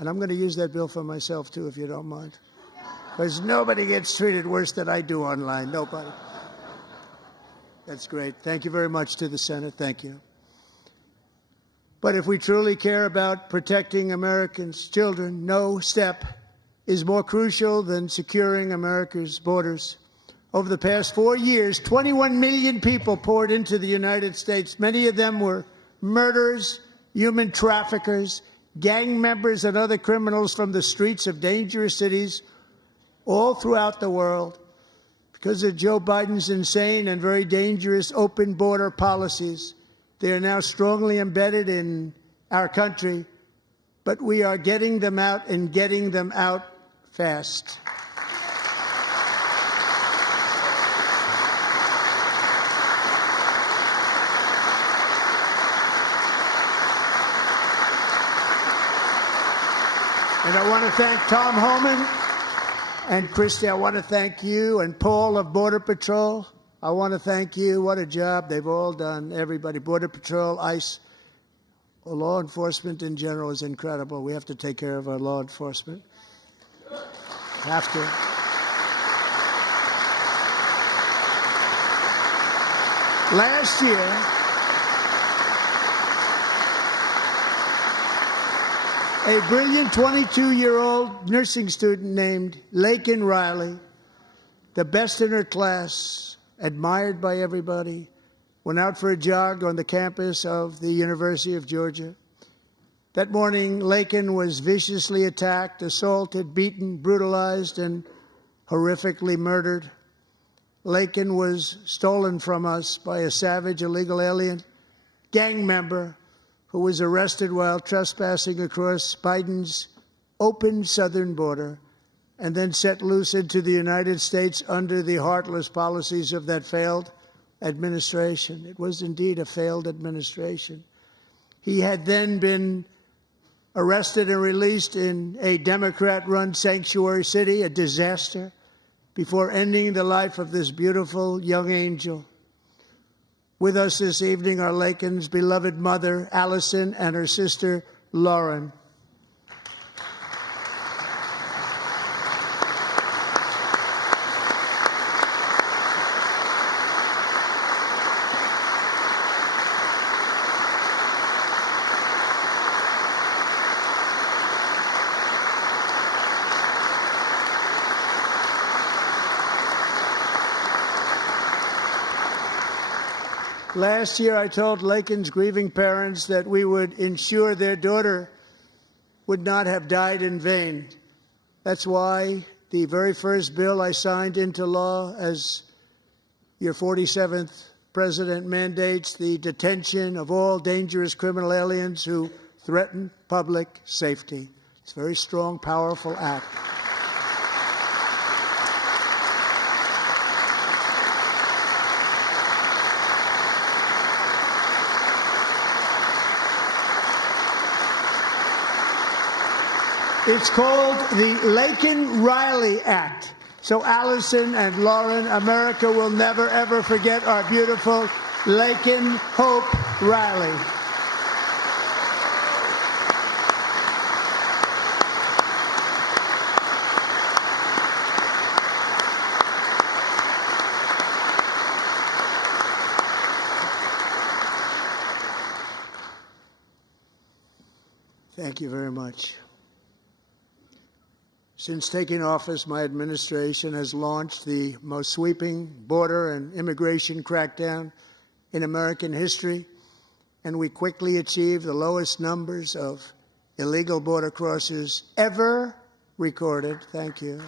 And I'm going to use that bill for myself, too, if you don't mind. Because nobody gets treated worse than I do online. Nobody. That's great. Thank you very much to the Senate. Thank you. But if we truly care about protecting Americans' children, no step is more crucial than securing America's borders. Over the past 4 years, 21 million people poured into the United States. Many of them were murderers, human traffickers, gang members, and other criminals from the streets of dangerous cities all throughout the world. Because of Joe Biden's insane and very dangerous open border policies, they are now strongly embedded in our country, but we are getting them out and getting them out fast. And I want to thank Tom Homan and Christy. I want to thank you and Paul of Border Patrol. I want to thank you. What a job they've all done. Everybody, Border Patrol, ICE, law enforcement in general is incredible. We have to take care of our law enforcement. Have to. Last year, a brilliant 22-year-old nursing student named Laken Riley, the best in her class, admired by everybody, went out for a jog on the campus of the University of Georgia. That morning, Laken was viciously attacked, assaulted, beaten, brutalized, and horrifically murdered. Laken was stolen from us by a savage illegal alien gang member who was arrested while trespassing across Biden's open southern border and then set loose into the United States under the heartless policies of that failed administration. It was indeed a failed administration. He had then been arrested and released in a Democrat-run sanctuary city, a disaster, before ending the life of this beautiful young angel. With us this evening are Laken's beloved mother, Allison, and her sister, Lauren. Last year, I told Laken's grieving parents that we would ensure their daughter would not have died in vain. That's why the very first bill I signed into law as your 47th president mandates the detention of all dangerous criminal aliens who threaten public safety. It's a very strong, powerful act. It's called the Laken-Riley Act. So Allison and Lauren, America will never, ever forget our beautiful Laken Hope Riley. Thank you very much. Since taking office, my administration has launched the most sweeping border and immigration crackdown in American history, and we quickly achieved the lowest numbers of illegal border crossers ever recorded. Thank you.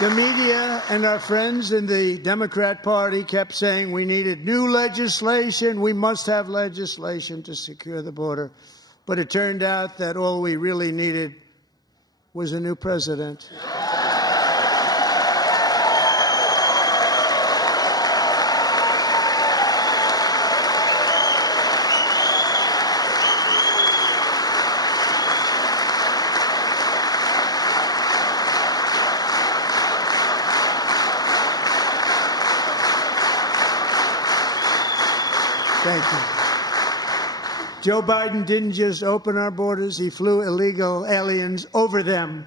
The media and our friends in the Democrat Party kept saying we needed new legislation. We must have legislation to secure the border. But it turned out that all we really needed was a new president. Thank you. Joe Biden didn't just open our borders, he flew illegal aliens over them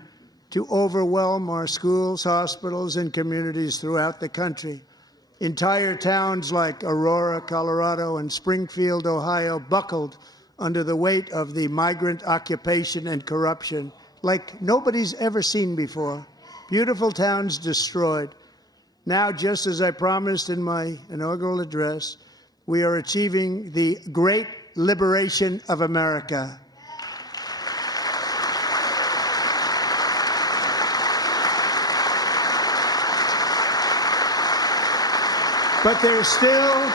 to overwhelm our schools, hospitals, and communities throughout the country. Entire towns like Aurora, Colorado, and Springfield, Ohio, buckled under the weight of the migrant occupation and corruption like nobody's ever seen before. Beautiful towns destroyed. Now, just as I promised in my inaugural address, we are achieving the great liberation of America. But there still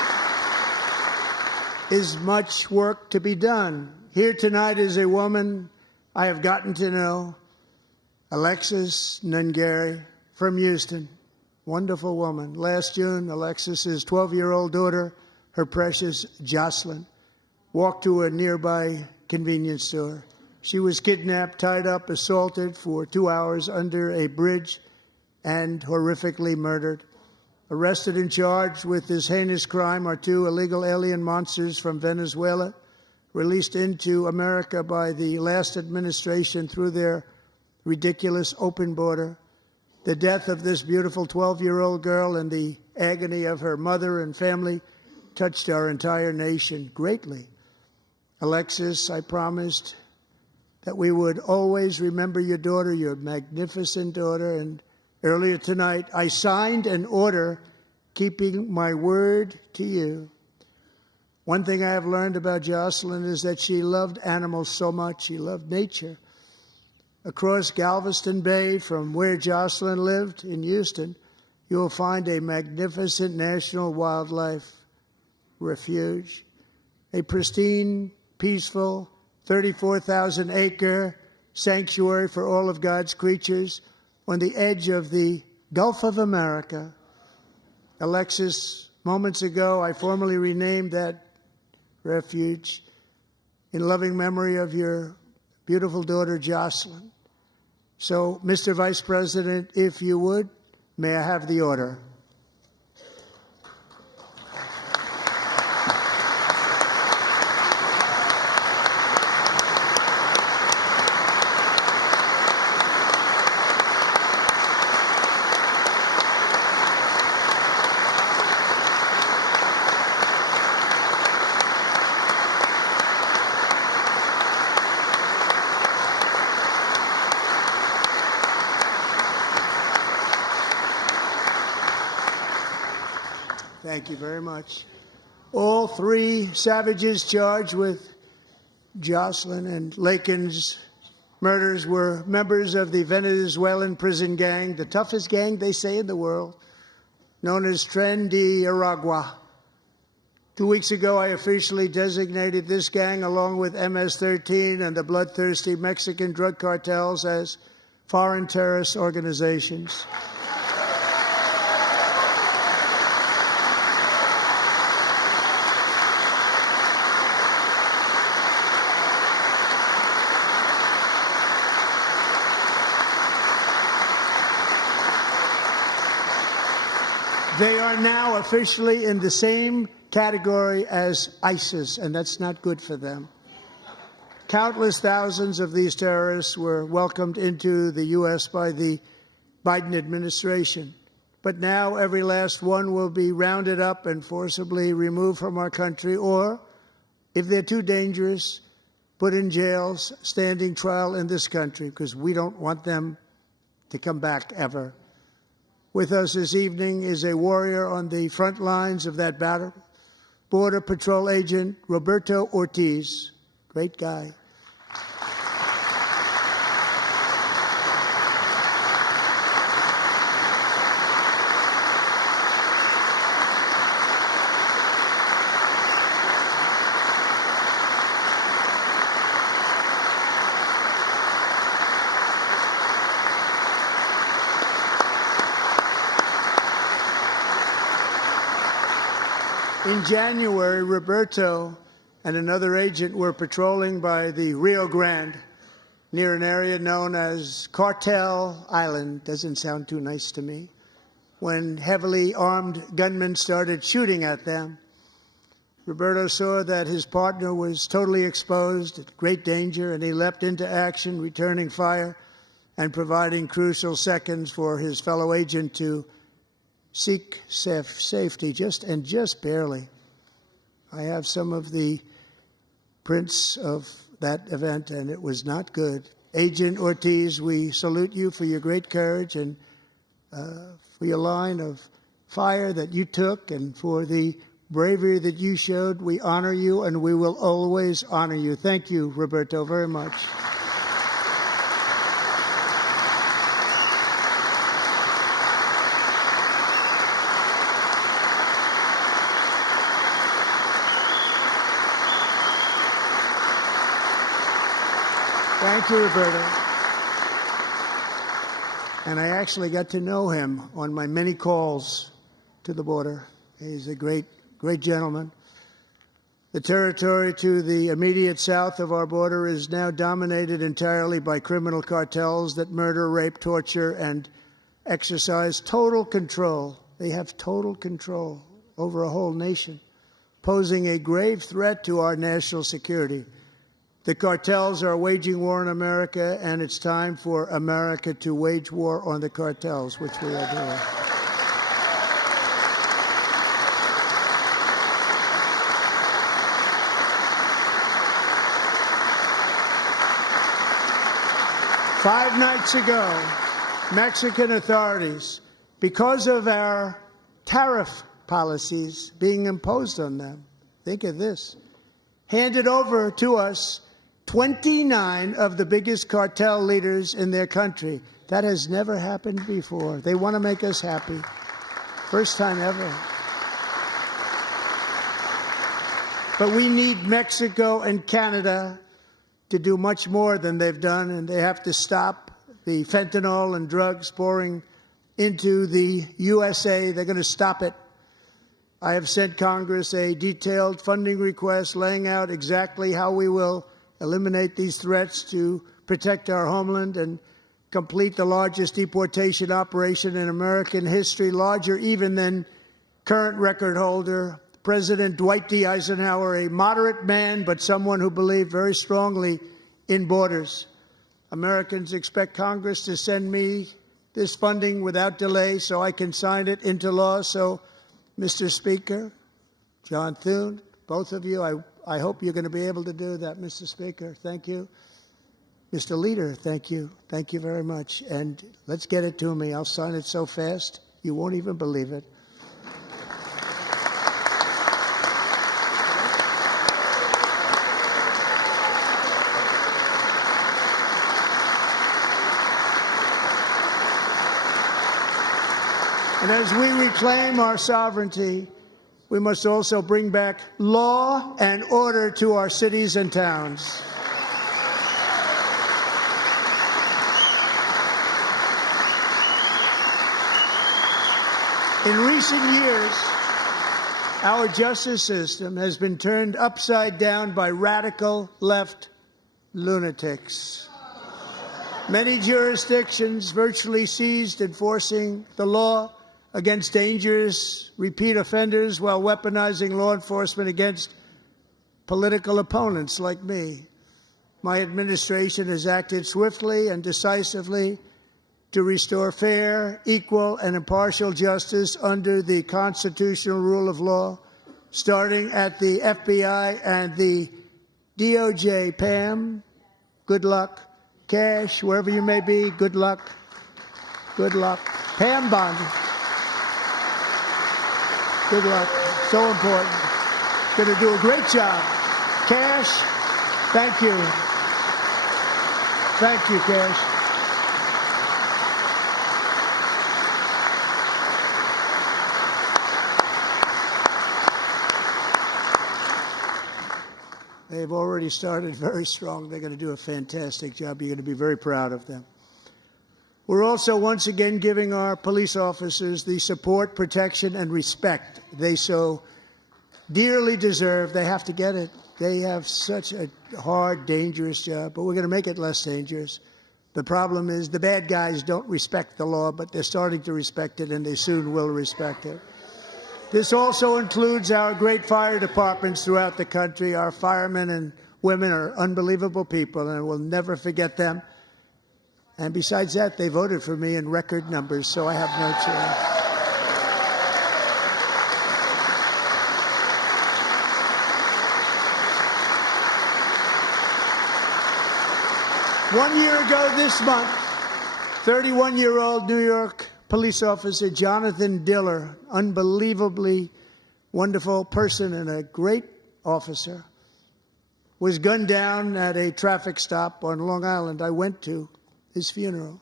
is much work to be done. Here tonight is a woman I have gotten to know, Alexis Nungari from Houston. Wonderful woman. Last June, Alexis's 12-year-old daughter, her precious Jocelyn, walked to a nearby convenience store. She was kidnapped, tied up, assaulted for 2 hours under a bridge, and horrifically murdered. Arrested and charged with this heinous crime are 2 illegal alien monsters from Venezuela, released into America by the last administration through their ridiculous open border. The death of this beautiful 12-year-old girl and the agony of her mother and family touched our entire nation greatly. Alexis, I promised that we would always remember your daughter, your magnificent daughter, and earlier tonight, I signed an order keeping my word to you. One thing I have learned about Jocelyn is that she loved animals so much. She loved nature. Across Galveston Bay, from where Jocelyn lived in Houston, you will find a magnificent national wildlife refuge, a pristine, peaceful, 34,000-acre sanctuary for all of God's creatures on the edge of the Gulf of America. Alexis, moments ago, I formally renamed that refuge in loving memory of your beautiful daughter, Jocelyn. So, Mr. Vice President, if you would, may I have the order? Thank you very much. All 3 savages charged with Jocelyn and Lakin's murders were members of the Venezuelan prison gang, the toughest gang, they say, in the world, known as Tren de Aragua. 2 weeks ago, I officially designated this gang, along with MS-13 and the bloodthirsty Mexican drug cartels, as foreign terrorist organizations. They are now officially in the same category as ISIS, and that's not good for them. Countless thousands of these terrorists were welcomed into the U.S. by the Biden administration. But now every last one will be rounded up and forcibly removed from our country, or, if they're too dangerous, put in jails, standing trial in this country, because we don't want them to come back ever. With us this evening is a warrior on the front lines of that battle, Border Patrol Agent Roberto Ortiz. Great guy. In January, Roberto and another agent were patrolling by the Rio Grande near an area known as Cartel Island. Doesn't sound too nice to me. When heavily armed gunmen started shooting at them. Roberto saw that his partner was totally exposed, at great danger, and he leapt into action, returning fire and providing crucial seconds for his fellow agent to seek safety, just barely. I have some of the prints of that event, and it was not good. Agent Ortiz, we salute you for your great courage and for your line of fire that you took and for the bravery that you showed. We honor you, and we will always honor you. Thank you, Roberto, very much. Thank you, Roberto. And I actually got to know him on my many calls to the border. He's a great gentleman. The territory to the immediate south of our border is now dominated entirely by criminal cartels that murder, rape, torture, and exercise total control. They have total control over a whole nation, posing a grave threat to our national security. The cartels are waging war in America, and it's time for America to wage war on the cartels, which we are doing. Five nights ago, Mexican authorities, because of our tariff policies being imposed on them, think of this, handed over to us 29 of the biggest cartel leaders in their country. That has never happened before. They want to make us happy. First time ever. But we need Mexico and Canada to do much more than they've done, and they have to stop the fentanyl and drugs pouring into the USA. They're going to stop it. I have sent Congress a detailed funding request laying out exactly how we will eliminate these threats to protect our homeland and complete the largest deportation operation in American history, larger even than current record holder President Dwight D. Eisenhower, a moderate man, but someone who believed very strongly in borders. Americans expect Congress to send me this funding without delay so I can sign it into law. So, Mr. Speaker, John Thune, both of you, I hope you're going to be able to do that, Mr. Speaker. Thank you. Mr. Leader, thank you. Thank you very much. And let's get it to me. I'll sign it so fast, you won't even believe it. And as we reclaim our sovereignty, we must also bring back law and order to our cities and towns. In recent years, our justice system has been turned upside down by radical left lunatics. Many jurisdictions virtually ceased enforcing the law against dangerous repeat offenders while weaponizing law enforcement against political opponents like me. My administration has acted swiftly and decisively to restore fair, equal, and impartial justice under the constitutional rule of law, starting at the FBI and the DOJ. Pam, good luck. Cash, wherever you may be, good luck. Good luck. Pam Bondi. Good luck. So important. Going to do a great job. Cash, thank you. Thank you, Cash. They've already started very strong. They're going to do a fantastic job. You're going to be very proud of them. We're also once again giving our police officers the support, protection, and respect they so dearly deserve. They have to get it. They have such a hard, dangerous job, but we're going to make it less dangerous. The problem is the bad guys don't respect the law, but they're starting to respect it, and they soon will respect it. This also includes our great fire departments throughout the country. Our firemen and women are unbelievable people, and we'll never forget them. And besides that, they voted for me in record numbers, so I have no choice. One year ago this month, 31-year-old New York police officer Jonathan Diller, unbelievably wonderful person and a great officer, was gunned down at a traffic stop on Long Island. I went to his funeral.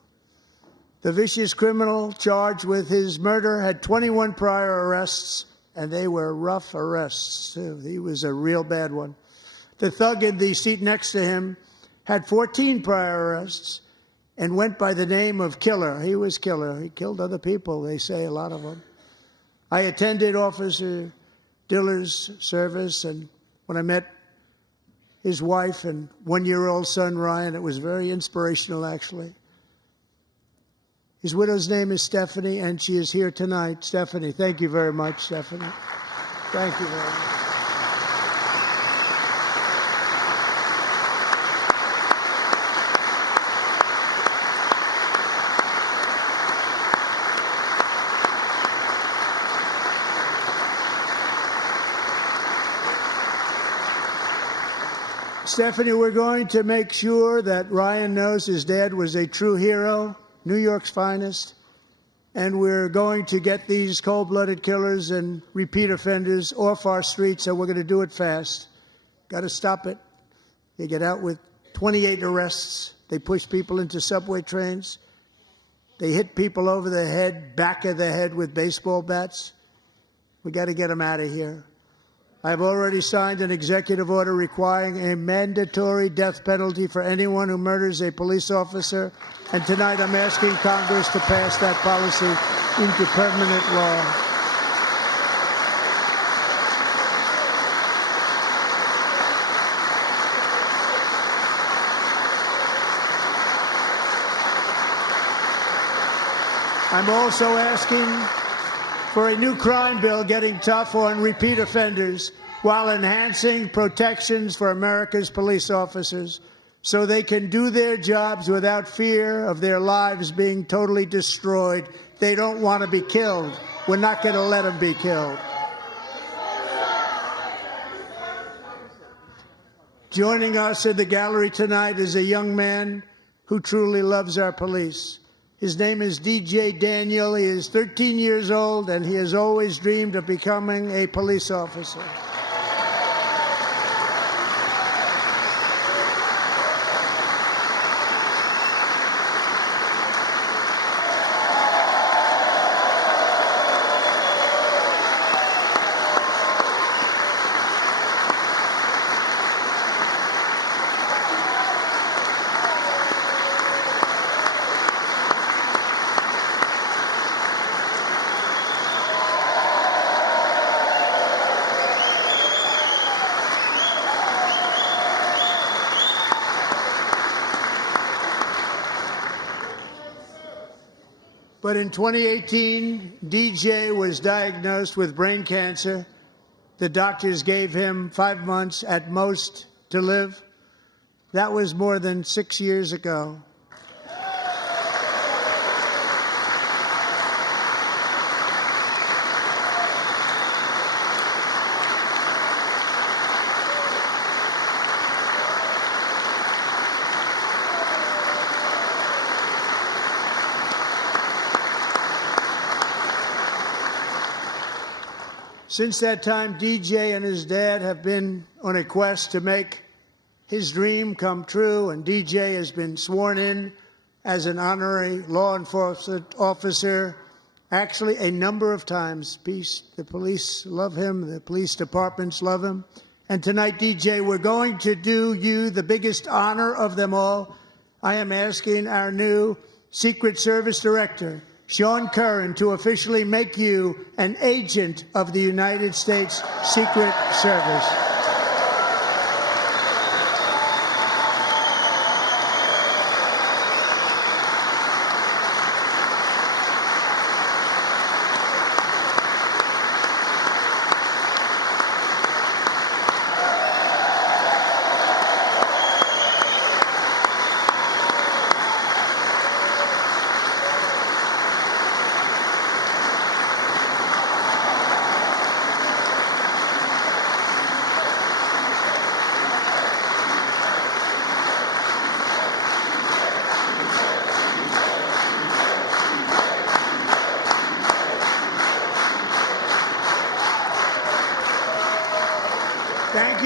The vicious criminal charged with his murder had 21 prior arrests, and they were rough arrests, too. He was a real bad one. The thug in the seat next to him had 14 prior arrests and went by the name of Killer. He was Killer. He killed other people, they say, a lot of them. I attended Officer Diller's service, and when I met his wife and one-year-old son, Ryan, it was very inspirational, actually. His widow's name is Stephanie, and she is here tonight. Stephanie, thank you very much, Stephanie. Thank you very much. Stephanie, we're going to make sure that Ryan knows his dad was a true hero, New York's finest, and we're going to get these cold-blooded killers and repeat offenders off our streets, and we're going to do it fast. Got to stop it. They get out with 28 arrests. They push people into subway trains. They hit people over the head, back of the head with baseball bats. We got to get them out of here. I've already signed an executive order requiring a mandatory death penalty for anyone who murders a police officer, and tonight I'm asking Congress to pass that policy into permanent law. I'm also asking for a new crime bill getting tough on repeat offenders while enhancing protections for America's police officers so they can do their jobs without fear of their lives being totally destroyed. They don't want to be killed. We're not going to let them be killed. Joining us in the gallery tonight is a young man who truly loves our police. His name is DJ Daniel. He is 13 years old, and he has always dreamed of becoming a police officer. But in 2018, DJ was diagnosed with brain cancer. The doctors gave him 5 months at most to live. That was more than 6 years ago. Since that time, DJ and his dad have been on a quest to make his dream come true, and DJ has been sworn in as an honorary law enforcement officer, actually a number of times. The police love him. The police departments love him. And tonight, DJ, we're going to do you the biggest honor of them all. I am asking our new Secret Service Director, Sean Curran, to officially make you an agent of the United States Secret Service.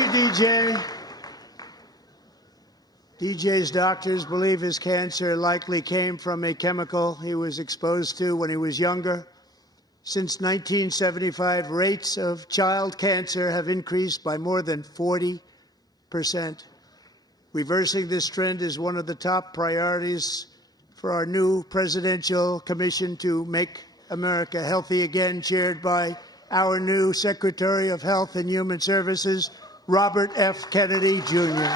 DJ. DJ's doctors believe his cancer likely came from a chemical he was exposed to when he was younger. Since 1975, rates of child cancer have increased by more than 40%. Reversing this trend is one of the top priorities for our new presidential commission to make America healthy again, chaired by our new Secretary of Health and Human Services, Robert F. Kennedy, Jr.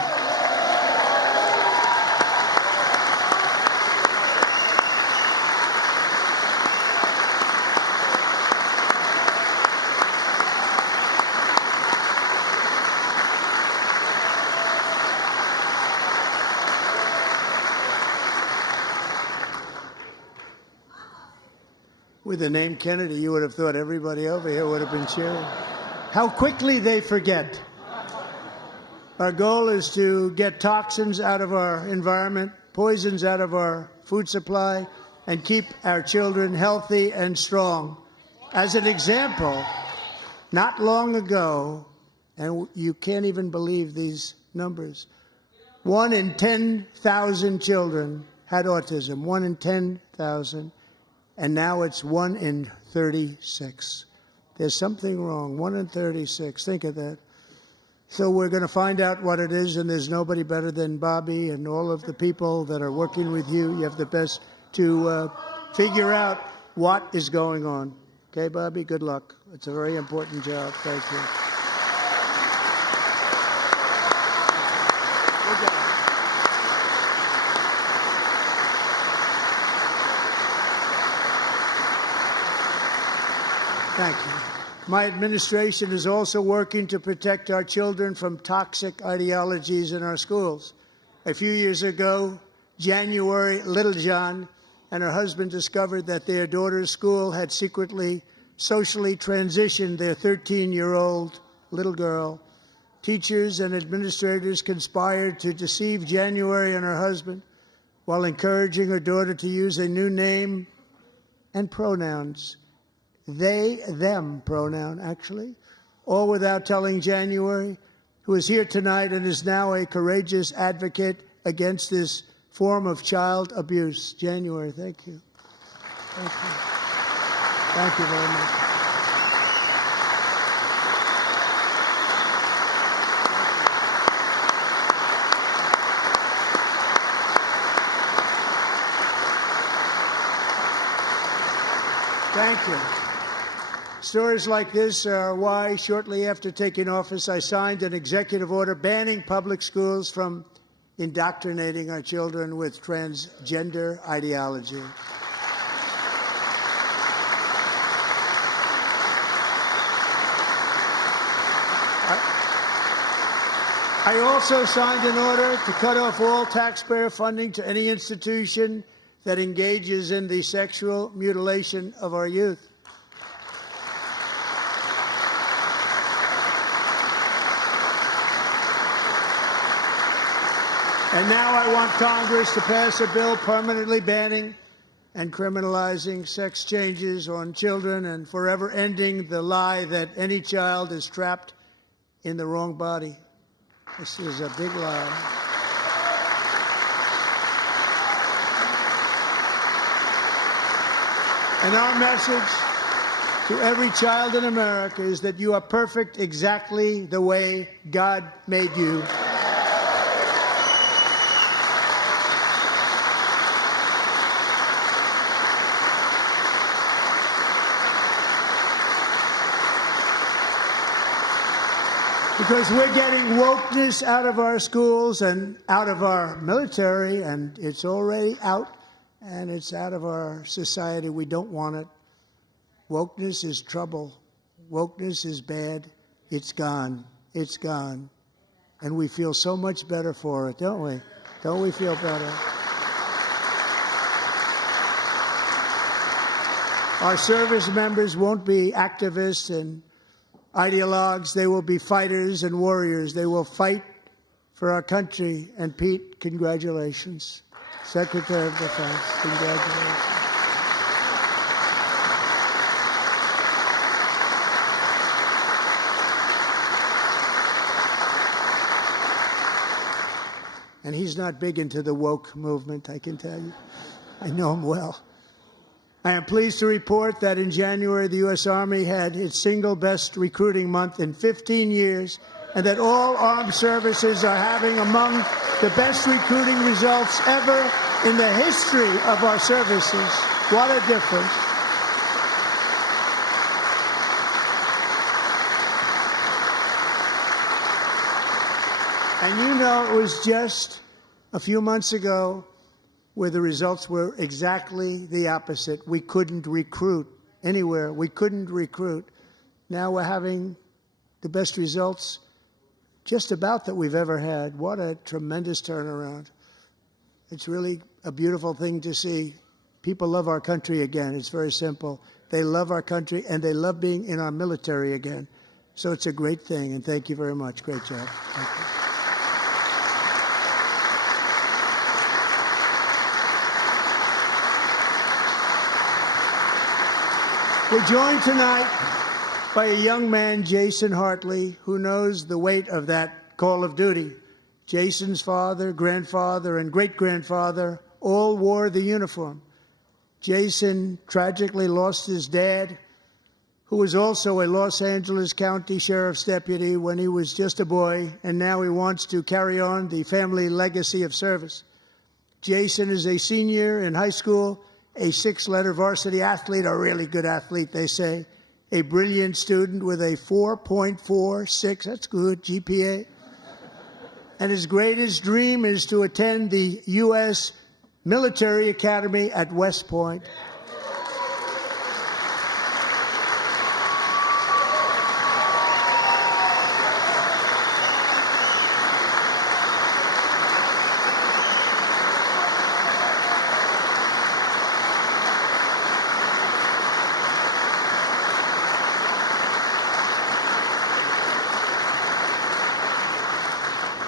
With the name Kennedy, you would have thought everybody over here would have been cheering. How quickly they forget. Our goal is to get toxins out of our environment, poisons out of our food supply, and keep our children healthy and strong. As an example, not long ago, and you can't even believe these numbers, 1 in 10,000 children had autism, 1 in 10,000. And now it's 1 in 36. There's something wrong. 1 in 36. Think of that. So we're going to find out what it is, and there's nobody better than Bobby and all of the people that are working with you. You have the best to figure out what is going on. Okay, Bobby? Good luck. It's a very important job. Thank you. Thank you. My administration is also working to protect our children from toxic ideologies in our schools. A few years ago, January Littlejohn and her husband discovered that their daughter's school had secretly socially transitioned their 13-year-old little girl. Teachers and administrators conspired to deceive January and her husband while encouraging her daughter to use a new name and pronouns. They, them pronoun, actually, all without telling January, who is here tonight and is now a courageous advocate against this form of child abuse. January, thank you. Thank you. Thank you very much. Thank you. Stories like this are why, shortly after taking office, I signed an executive order banning public schools from indoctrinating our children with transgender ideology. I also signed an order to cut off all taxpayer funding to any institution that engages in the sexual mutilation of our youth. And now I want Congress to pass a bill permanently banning and criminalizing sex changes on children and forever ending the lie that any child is trapped in the wrong body. This is a big lie. And our message to every child in America is that you are perfect exactly the way God made you. Because we're getting wokeness out of our schools and out of our military, and it's already out, and it's out of our society. We don't want it. Wokeness is trouble. Wokeness is bad. It's gone. It's gone. And we feel so much better for it, don't we? Don't we feel better? Our service members won't be activists and ideologues. They will be fighters and warriors. They will fight for our country. And Pete, congratulations. Secretary of Defense, congratulations. And he's not big into the woke movement, I can tell you. I know him well. I am pleased to report that in January, the U.S. Army had its single best recruiting month in 15 years, and that all armed services are having among the best recruiting results ever in the history of our services. What a difference. And you know, it was just a few months ago where the results were exactly the opposite. We couldn't recruit anywhere. We couldn't recruit. Now we're having the best results just about that we've ever had. What a tremendous turnaround. It's really a beautiful thing to see. People love our country again. It's very simple. They love our country, and they love being in our military again. So it's a great thing, and thank you very much. Great job. Thank you. We're joined tonight by a young man, Jason Hartley, who knows the weight of that call of duty. Jason's father, grandfather, and great-grandfather all wore the uniform. Jason tragically lost his dad, who was also a Los Angeles County Sheriff's deputy when he was just a boy, and now he wants to carry on the family legacy of service. Jason is a senior in high school, a six-letter varsity athlete, a really good athlete, they say, a brilliant student with a 4.46, that's good, GPA. And his greatest dream is to attend the U.S. Military Academy at West Point.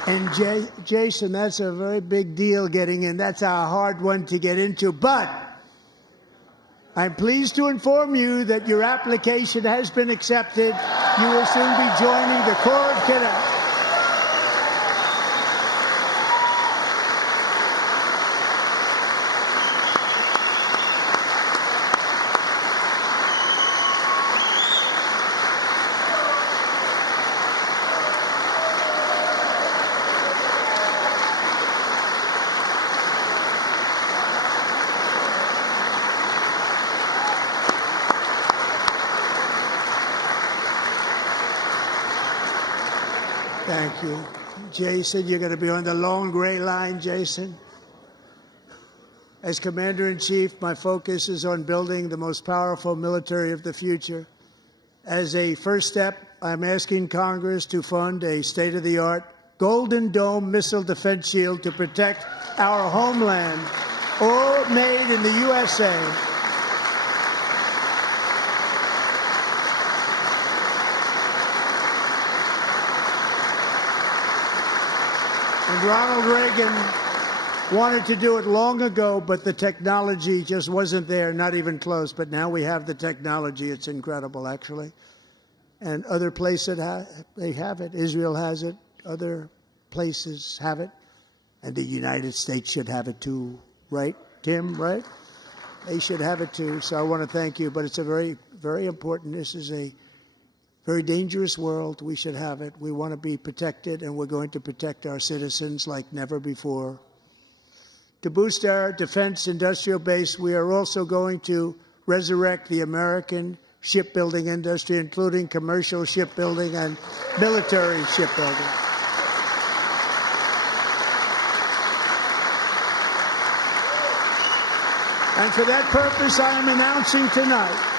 And Jason, that's a very big deal getting in. That's a hard one to get into. But I'm pleased to inform you that your application has been accepted. You will soon be joining the Corps of Cadets. Thank you. Jason, you're going to be on the long gray line, Jason. As Commander-in-Chief, my focus is on building the most powerful military of the future. As a first step, I'm asking Congress to fund a state-of-the-art Golden Dome missile defense shield to protect our homeland, all made in the USA. And Ronald Reagan wanted to do it long ago, but the technology just wasn't there, not even close. But now we have the technology. It's incredible, actually. And other places, they have it. Israel has it. Other places have it. And the United States should have it too, right, Tim, right? They should have it too. So I want to thank you. But it's a very, very important. This is a very dangerous world. We should have it. We want to be protected, and we're going to protect our citizens like never before. To boost our defense industrial base, we are also going to resurrect the American shipbuilding industry, including commercial shipbuilding and military shipbuilding. And for that purpose, I am announcing tonight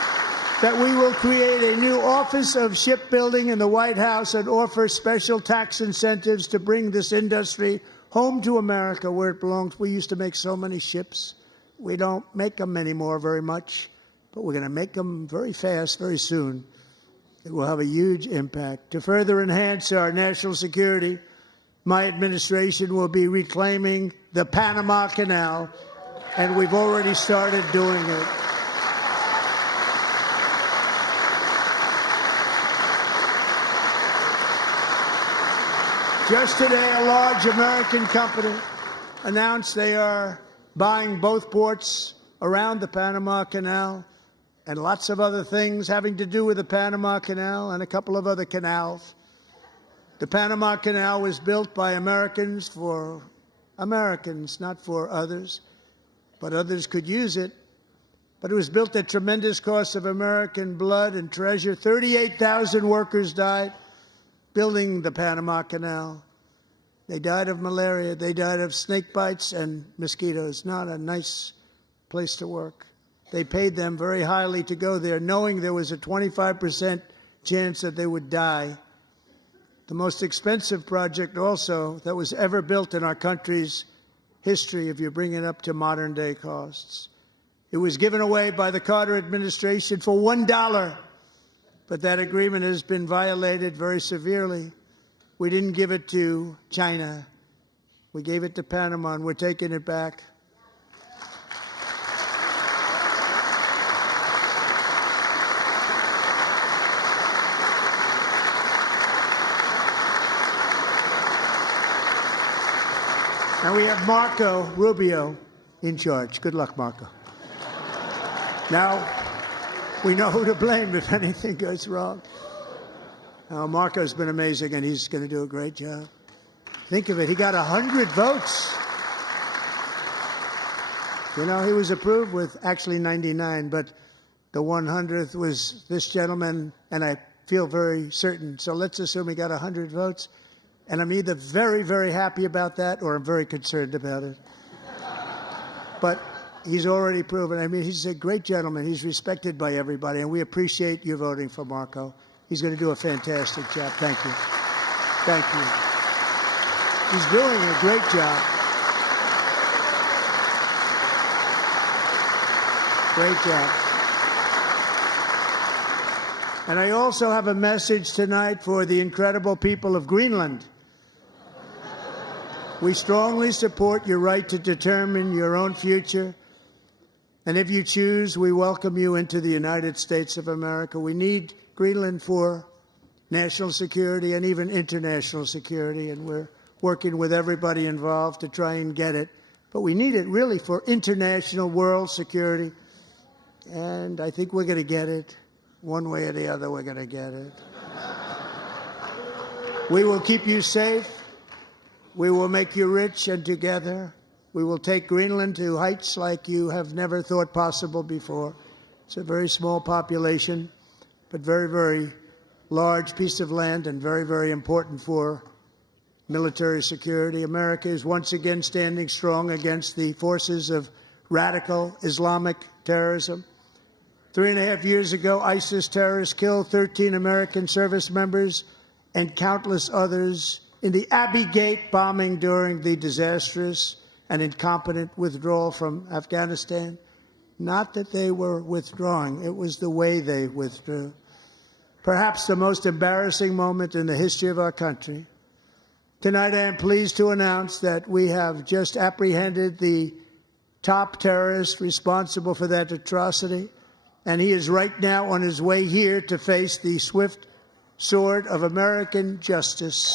that we will create a new Office of Shipbuilding in the White House and offer special tax incentives to bring this industry home to America where it belongs. We used to make so many ships. We don't make them anymore very much, but we're going to make them very fast, very soon. It will have a huge impact. To further enhance our national security, my administration will be reclaiming the Panama Canal, and we've already started doing it. Just today, a large American company announced they are buying both ports around the Panama Canal and lots of other things having to do with the Panama Canal and a couple of other canals. The Panama Canal was built by Americans for Americans, not for others, but others could use it. But it was built at tremendous cost of American blood and treasure. 38,000 workers died building the Panama Canal. They died of malaria. They died of snake bites and mosquitoes. Not a nice place to work. They paid them very highly to go there, knowing there was a 25% chance that they would die. The most expensive project also that was ever built in our country's history, if you bring it up to modern day costs. It was given away by the Carter administration for $1, but that agreement has been violated very severely. We didn't give it to China. We gave it to Panama, and we're taking it back. And we have Marco Rubio in charge. Good luck, Marco. Now, we know who to blame if anything goes wrong. Marco's been amazing, and he's going to do a great job. Think of it. He got 100 votes. You know, he was approved with actually 99, but the 100th was this gentleman, and I feel very certain. So let's assume he got 100 votes. And I'm either very, very happy about that or I'm very concerned about it. But he's already proven. I mean, he's a great gentleman. He's respected by everybody, and we appreciate you voting for Marco. He's going to do a fantastic job. Thank you. Thank you. He's doing a great job. Great job. And I also have a message tonight for the incredible people of Greenland. We strongly support your right to determine your own future. And if you choose, we welcome you into the United States of America. We need Greenland for national security and even international security, and we're working with everybody involved to try and get it. But we need it really for international world security, and I think we're going to get it. One way or the other, we're going to get it. We will keep you safe. We will make you rich, and together we will take Greenland to heights like you have never thought possible before. It's a very small population, but very, very large piece of land and very, very important for military security. America is once again standing strong against the forces of radical Islamic terrorism. 3.5 years ago, ISIS terrorists killed 13 American service members and countless others in the Abbey Gate bombing during the disastrous and incompetent withdrawal from Afghanistan. Not that they were withdrawing, it was the way they withdrew. Perhaps the most embarrassing moment in the history of our country. Tonight, I am pleased to announce that we have just apprehended the top terrorist responsible for that atrocity, and he is right now on his way here to face the swift sword of American justice.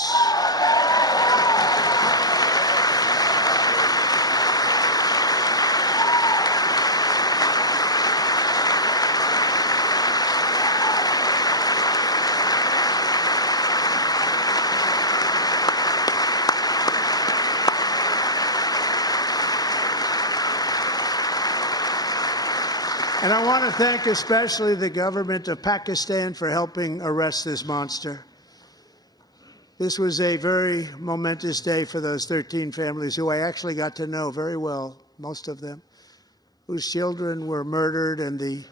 And I want to thank especially the government of Pakistan for helping arrest this monster. This was a very momentous day for those 13 families who I actually got to know very well, most of them, whose children were murdered, and the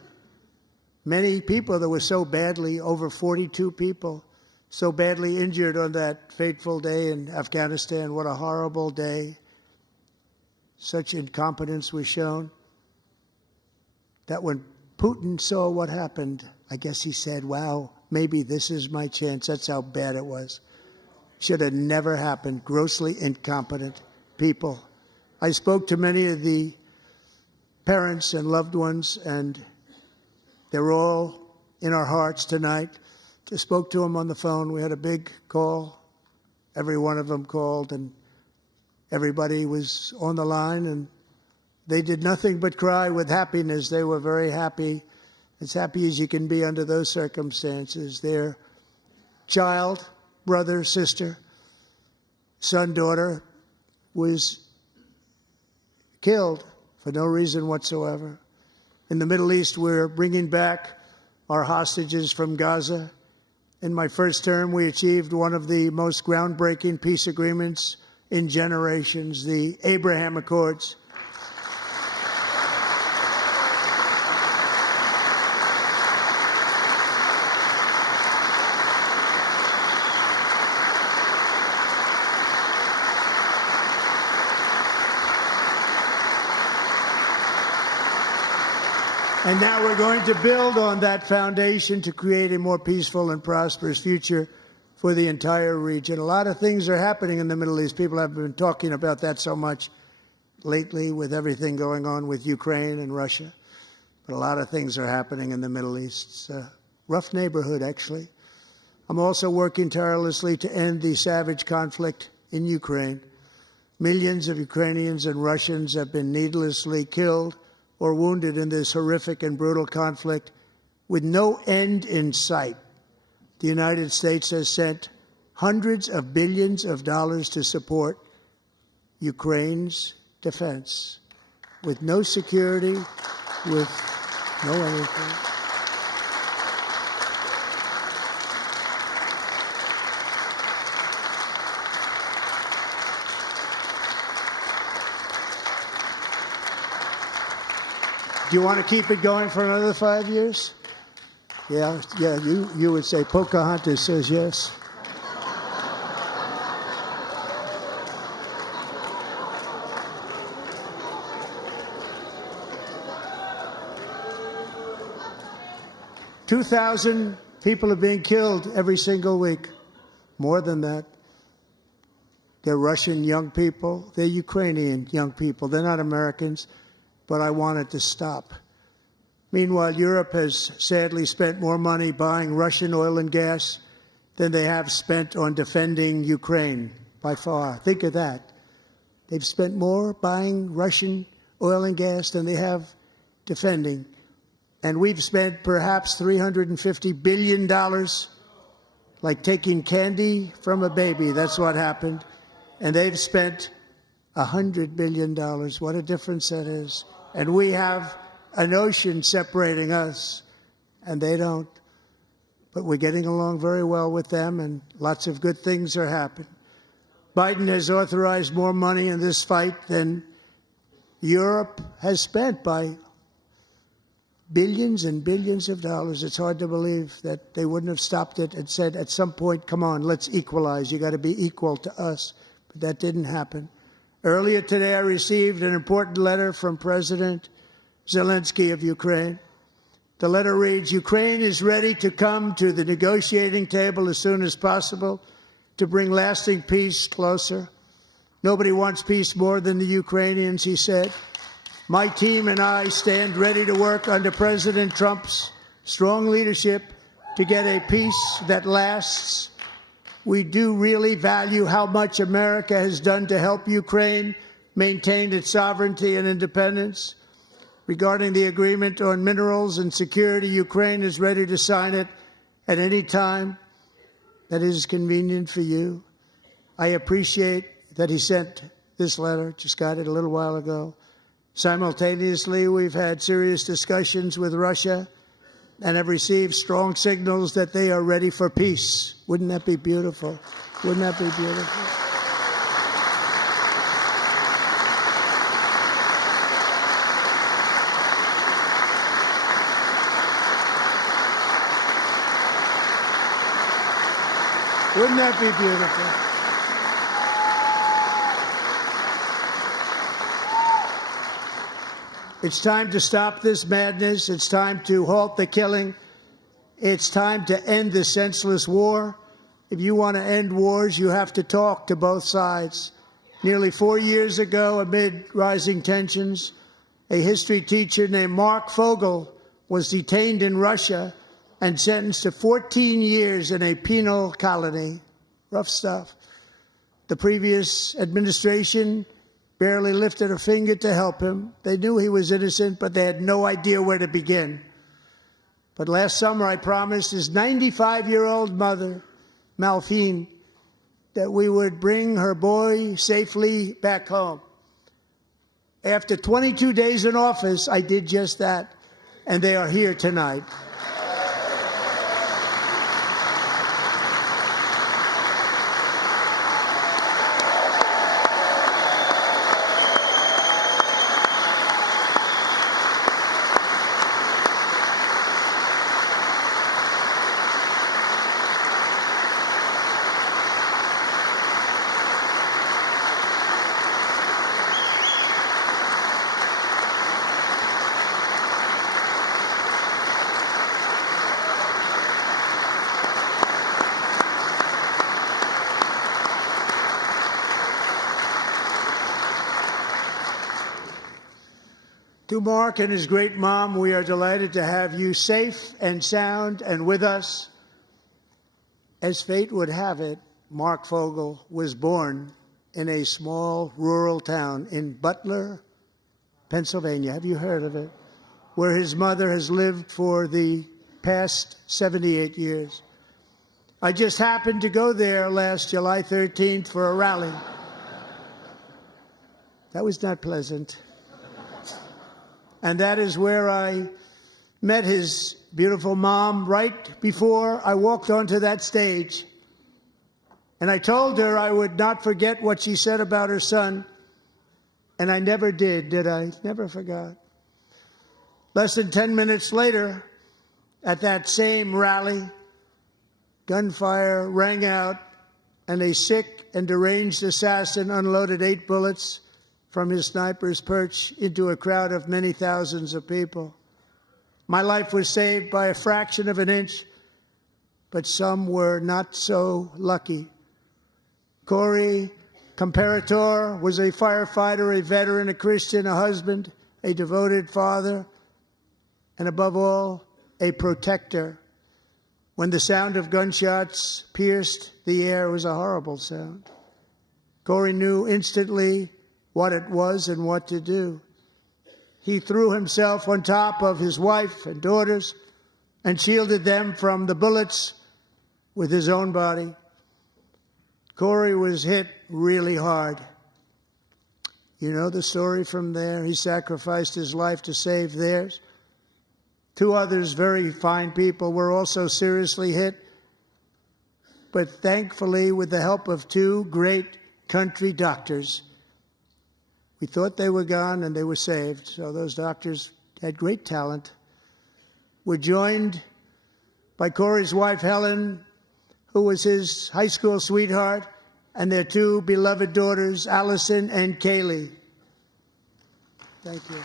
many people that were so badly, over 42 people, so badly injured on that fateful day in Afghanistan. What a horrible day. Such incompetence was shown. That when Putin saw what happened, I guess he said, wow, maybe this is my chance. That's how bad it was. Should have never happened. Grossly incompetent people. I spoke to many of the parents and loved ones, and they're all in our hearts tonight. Just spoke to them on the phone. We had a big call every one of them called, and everybody was on the line, and they did nothing but cry with happiness. They were very happy, as happy as you can be under those circumstances. Their child, brother, sister, son, daughter was killed for no reason whatsoever. In the Middle East, we're bringing back our hostages from Gaza. In my first term, we achieved one of the most groundbreaking peace agreements in generations, the Abraham Accords. And now we're going to build on that foundation to create a more peaceful and prosperous future for the entire region. A lot of things are happening in the Middle East. People have been talking about that so much lately with everything going on with Ukraine and Russia. But a lot of things are happening in the Middle East. It's a rough neighborhood, actually. I'm also working tirelessly to end the savage conflict in Ukraine. Millions of Ukrainians and Russians have been needlessly killed or wounded in this horrific and brutal conflict with no end in sight. The United States has sent hundreds of billions of dollars to support Ukraine's defense, with no security, with no anything. Do you want to keep it going for another 5 years? Yeah, you would say Pocahontas says yes. $2,000 people are being killed every single week. More than that. They're Russian young people. They're Ukrainian young people. They're not Americans. But I want it to stop. Meanwhile, Europe has sadly spent more money buying Russian oil and gas than they have spent on defending Ukraine, by far. Think of that. They've spent more buying Russian oil and gas than they have defending. And we've spent perhaps $350 billion, like taking candy from a baby. That's what happened. And they've spent $100 billion. What a difference that is. And we have an ocean separating us, and they don't. But we're getting along very well with them, and lots of good things are happening. Biden has authorized more money in this fight than Europe has spent, by billions and billions of dollars. It's hard to believe that they wouldn't have stopped it and said, at some point, come on, let's equalize. You got to be equal to us. But that didn't happen. Earlier today, I received an important letter from President Zelensky of Ukraine. The letter reads, Ukraine is ready to come to the negotiating table as soon as possible to bring lasting peace closer. Nobody wants peace more than the Ukrainians, he said. My team and I stand ready to work under President Trump's strong leadership to get a peace that lasts. We do really value how much America has done to help Ukraine maintain its sovereignty and independence. Regarding the agreement on minerals and security, Ukraine is ready to sign it at any time that is convenient for you. I appreciate that he sent this letter, just got it a little while ago. Simultaneously, we've had serious discussions with Russia and have received strong signals that they are ready for peace. Wouldn't that be beautiful? Wouldn't that be beautiful? Wouldn't that be beautiful? It's time to stop this madness. It's time to halt the killing. It's time to end this senseless war. If you want to end wars, you have to talk to both sides. Nearly 4 years ago, amid rising tensions, a history teacher named Mark Fogle was detained in Russia and sentenced to 14 years in a penal colony. Rough stuff. The previous administration barely lifted a finger to help him. They knew he was innocent, but they had no idea where to begin. But last summer, I promised his 95-year-old mother, Malphine, that we would bring her boy safely back home. After 22 days in office, I did just that, and they are here tonight. To Mark and his great mom, we are delighted to have you safe and sound and with us. As fate would have it, Mark Fogle was born in a small rural town in Butler, Pennsylvania. Have you heard of it? Where his mother has lived for the past 78 years. I just happened to go there last July 13th for a rally. That was not pleasant. And that is where I met his beautiful mom right before I walked onto that stage. And I told her I would not forget what she said about her son. And I never did I? Never forgot. Less than 10 minutes later, at that same rally, gunfire rang out, and a sick and deranged assassin unloaded 8 bullets from his sniper's perch into a crowd of many thousands of people. My life was saved by a fraction of an inch, but some were not so lucky. Corey Comparator was a firefighter, a veteran, a Christian, a husband, a devoted father, and above all, a protector. When the sound of gunshots pierced the air, it was a horrible sound. Corey knew instantly what it was and what to do. He threw himself on top of his wife and daughters and shielded them from the bullets with his own body. Corey was hit really hard. You know the story from there. He sacrificed his life to save theirs. 2 others, very fine people, were also seriously hit. But thankfully, with the help of 2 great country doctors, we thought they were gone, and they were saved. So those doctors had great talent. We're joined by Corey's wife, Helen, who was his high school sweetheart, and their 2 beloved daughters, Allison and Kaylee. Thank you.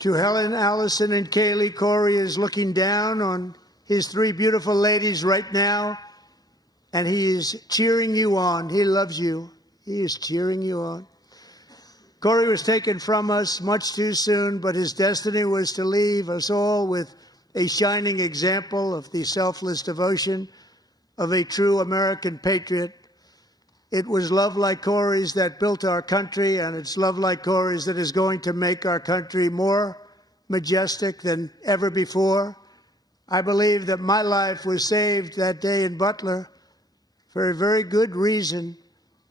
To Helen, Allison, and Kaylee, Corey is looking down on his 3 beautiful ladies right now, and he is cheering you on. He loves you. He is cheering you on. Corey was taken from us much too soon, but his destiny was to leave us all with a shining example of the selfless devotion of a true American patriot. It was love like Corey's that built our country, and it's love like Corey's that is going to make our country more majestic than ever before. I believe that my life was saved that day in Butler for a very good reason.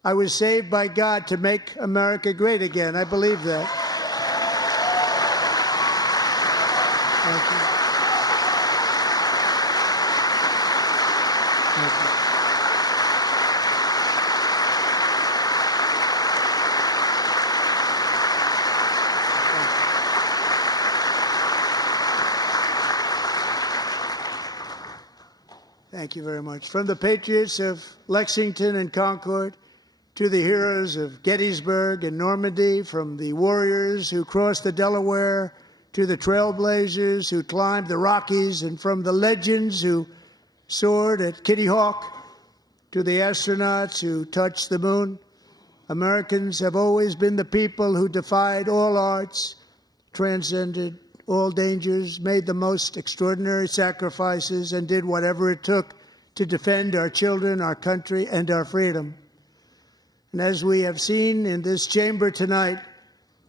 I was saved by God to make America great again. I believe that. Thank you. Thank you. Thank you very much. From the patriots of Lexington and Concord to the heroes of Gettysburg and Normandy, from the warriors who crossed the Delaware to the trailblazers who climbed the Rockies, and from the legends who soared at Kitty Hawk to the astronauts who touched the moon, Americans have always been the people who defied all odds, transcended all dangers, made the most extraordinary sacrifices, and did whatever it took to defend our children, our country, and our freedom. And as we have seen in this chamber tonight,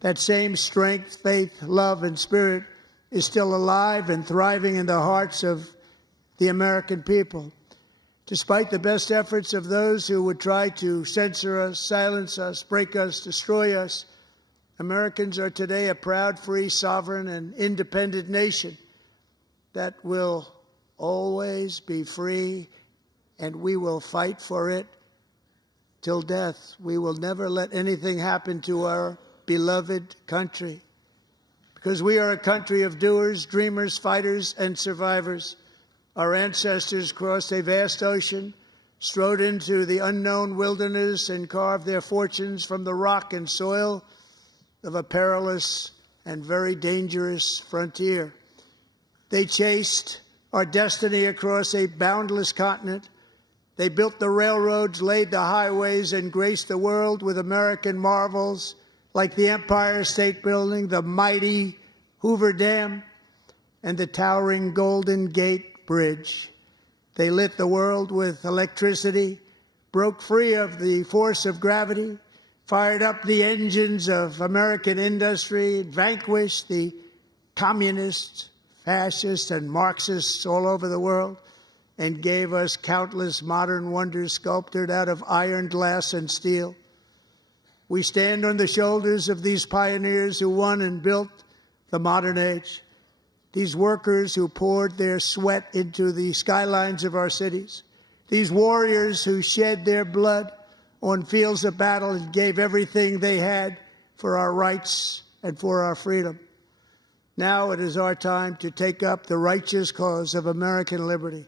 that same strength, faith, love, and spirit is still alive and thriving in the hearts of the American people. Despite the best efforts of those who would try to censor us, silence us, break us, destroy us, Americans are today a proud, free, sovereign, and independent nation that will always be free, and we will fight for it till death. We will never let anything happen to our beloved country, because we are a country of doers, dreamers, fighters, and survivors. Our ancestors crossed a vast ocean, strode into the unknown wilderness, and carved their fortunes from the rock and soil of a perilous and very dangerous frontier. They chased our destiny across a boundless continent. They built the railroads, laid the highways, and graced the world with American marvels like the Empire State Building, the mighty Hoover Dam, and the towering Golden Gate Bridge. They lit the world with electricity, broke free of the force of gravity, fired up the engines of American industry, vanquished the communists, fascists, and Marxists all over the world, and gave us countless modern wonders sculptured out of iron, glass, and steel. We stand on the shoulders of these pioneers who won and built the modern age, these workers who poured their sweat into the skylines of our cities, these warriors who shed their blood on fields of battle and gave everything they had for our rights and for our freedom. Now it is our time to take up the righteous cause of American liberty.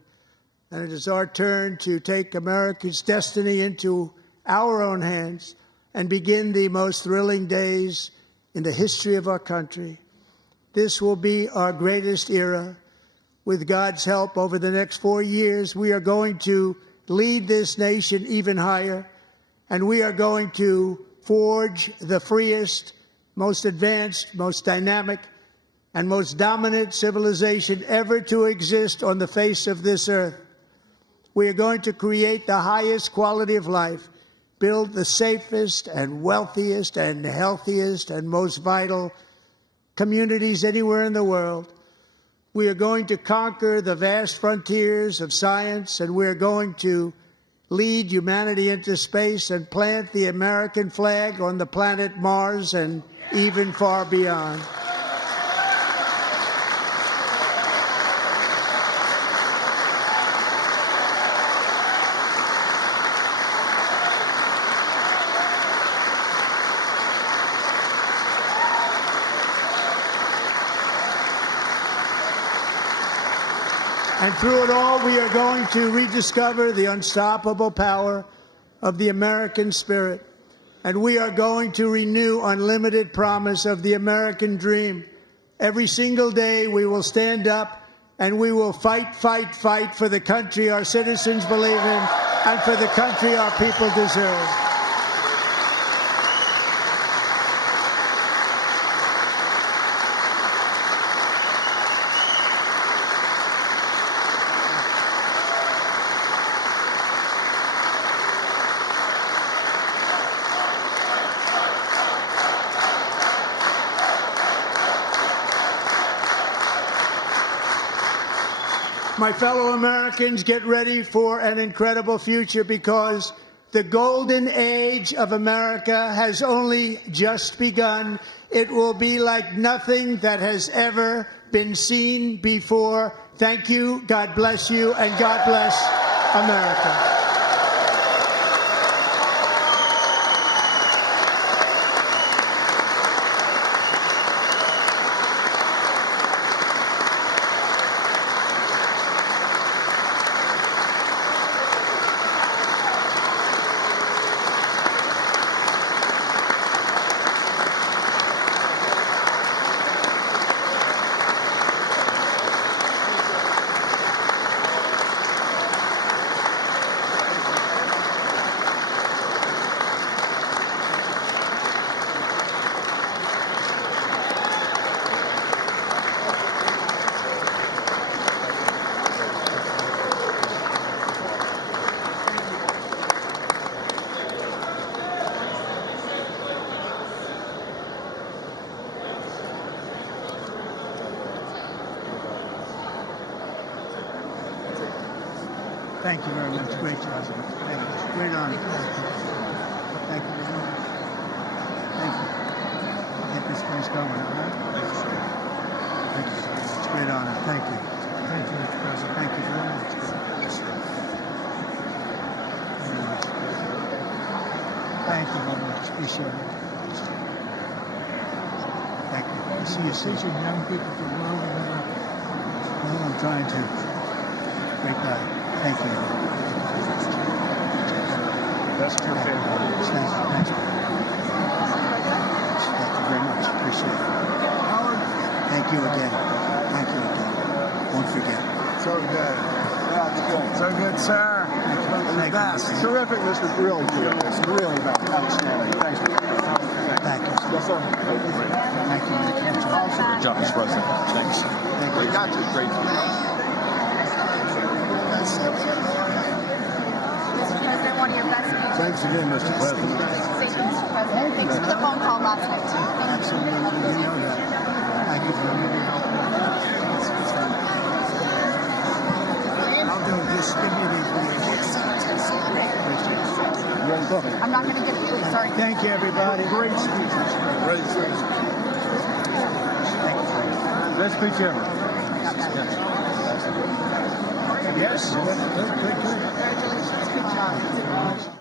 And it is our turn to take America's destiny into our own hands and begin the most thrilling days in the history of our country. This will be our greatest era. With God's help, over the next 4 years, we are going to lead this nation even higher, and we are going to forge the freest, most advanced, most dynamic, and most dominant civilization ever to exist on the face of this earth. We are going to create the highest quality of life, build the safest and wealthiest and healthiest and most vital communities anywhere in the world. We are going to conquer the vast frontiers of science, and we are going to lead humanity into space and plant the American flag on the planet Mars and even far beyond. And through it all, we are going to rediscover the unstoppable power of the American spirit. And we are going to renew unlimited promise of the American dream. Every single day, we will stand up and we will fight, fight, fight for the country our citizens believe in and for the country our people deserve. My fellow Americans, get ready for an incredible future, because the golden age of America has only just begun. It will be like nothing that has ever been seen before. Thank you, God bless you, and God bless America. Thank you very much. Great job. Thank you. Great honor. Thank you. Thank you. Get this place going, all right? Thank you. It's a great honor. Thank you. Thank you, Mr. President. Thank you very much. Very much. Thank you very much. Appreciate it. Thank you. I'll see you soon. Teaching young people to world and well, I'm trying to. Great guy. Thank you. That's your favorite. Thank you. Thank you very much. Appreciate it. Thank you again. Thank you again. Won't forget. So good. Yeah, it's good. So good, sir. Thank you. That's terrific, Mr. Really terrific. It's really outstanding. Thank you. Thank you. Yes, sir. Thank you. Good job, Mr. President. Thanks. Thank you. We got you. Great. One of your best speeches. Thanks again, Mr. President. Thank you, Mr. President. Thanks for the phone call last night. Absolutely. You know that. Thank you for your help. I'll do it. Just give me the I'm not going to get it. Sorry. Thank you, everybody. Great speeches. Great speeches. Thank you. Best speech ever. Yes. Good. Congratulations. Good job.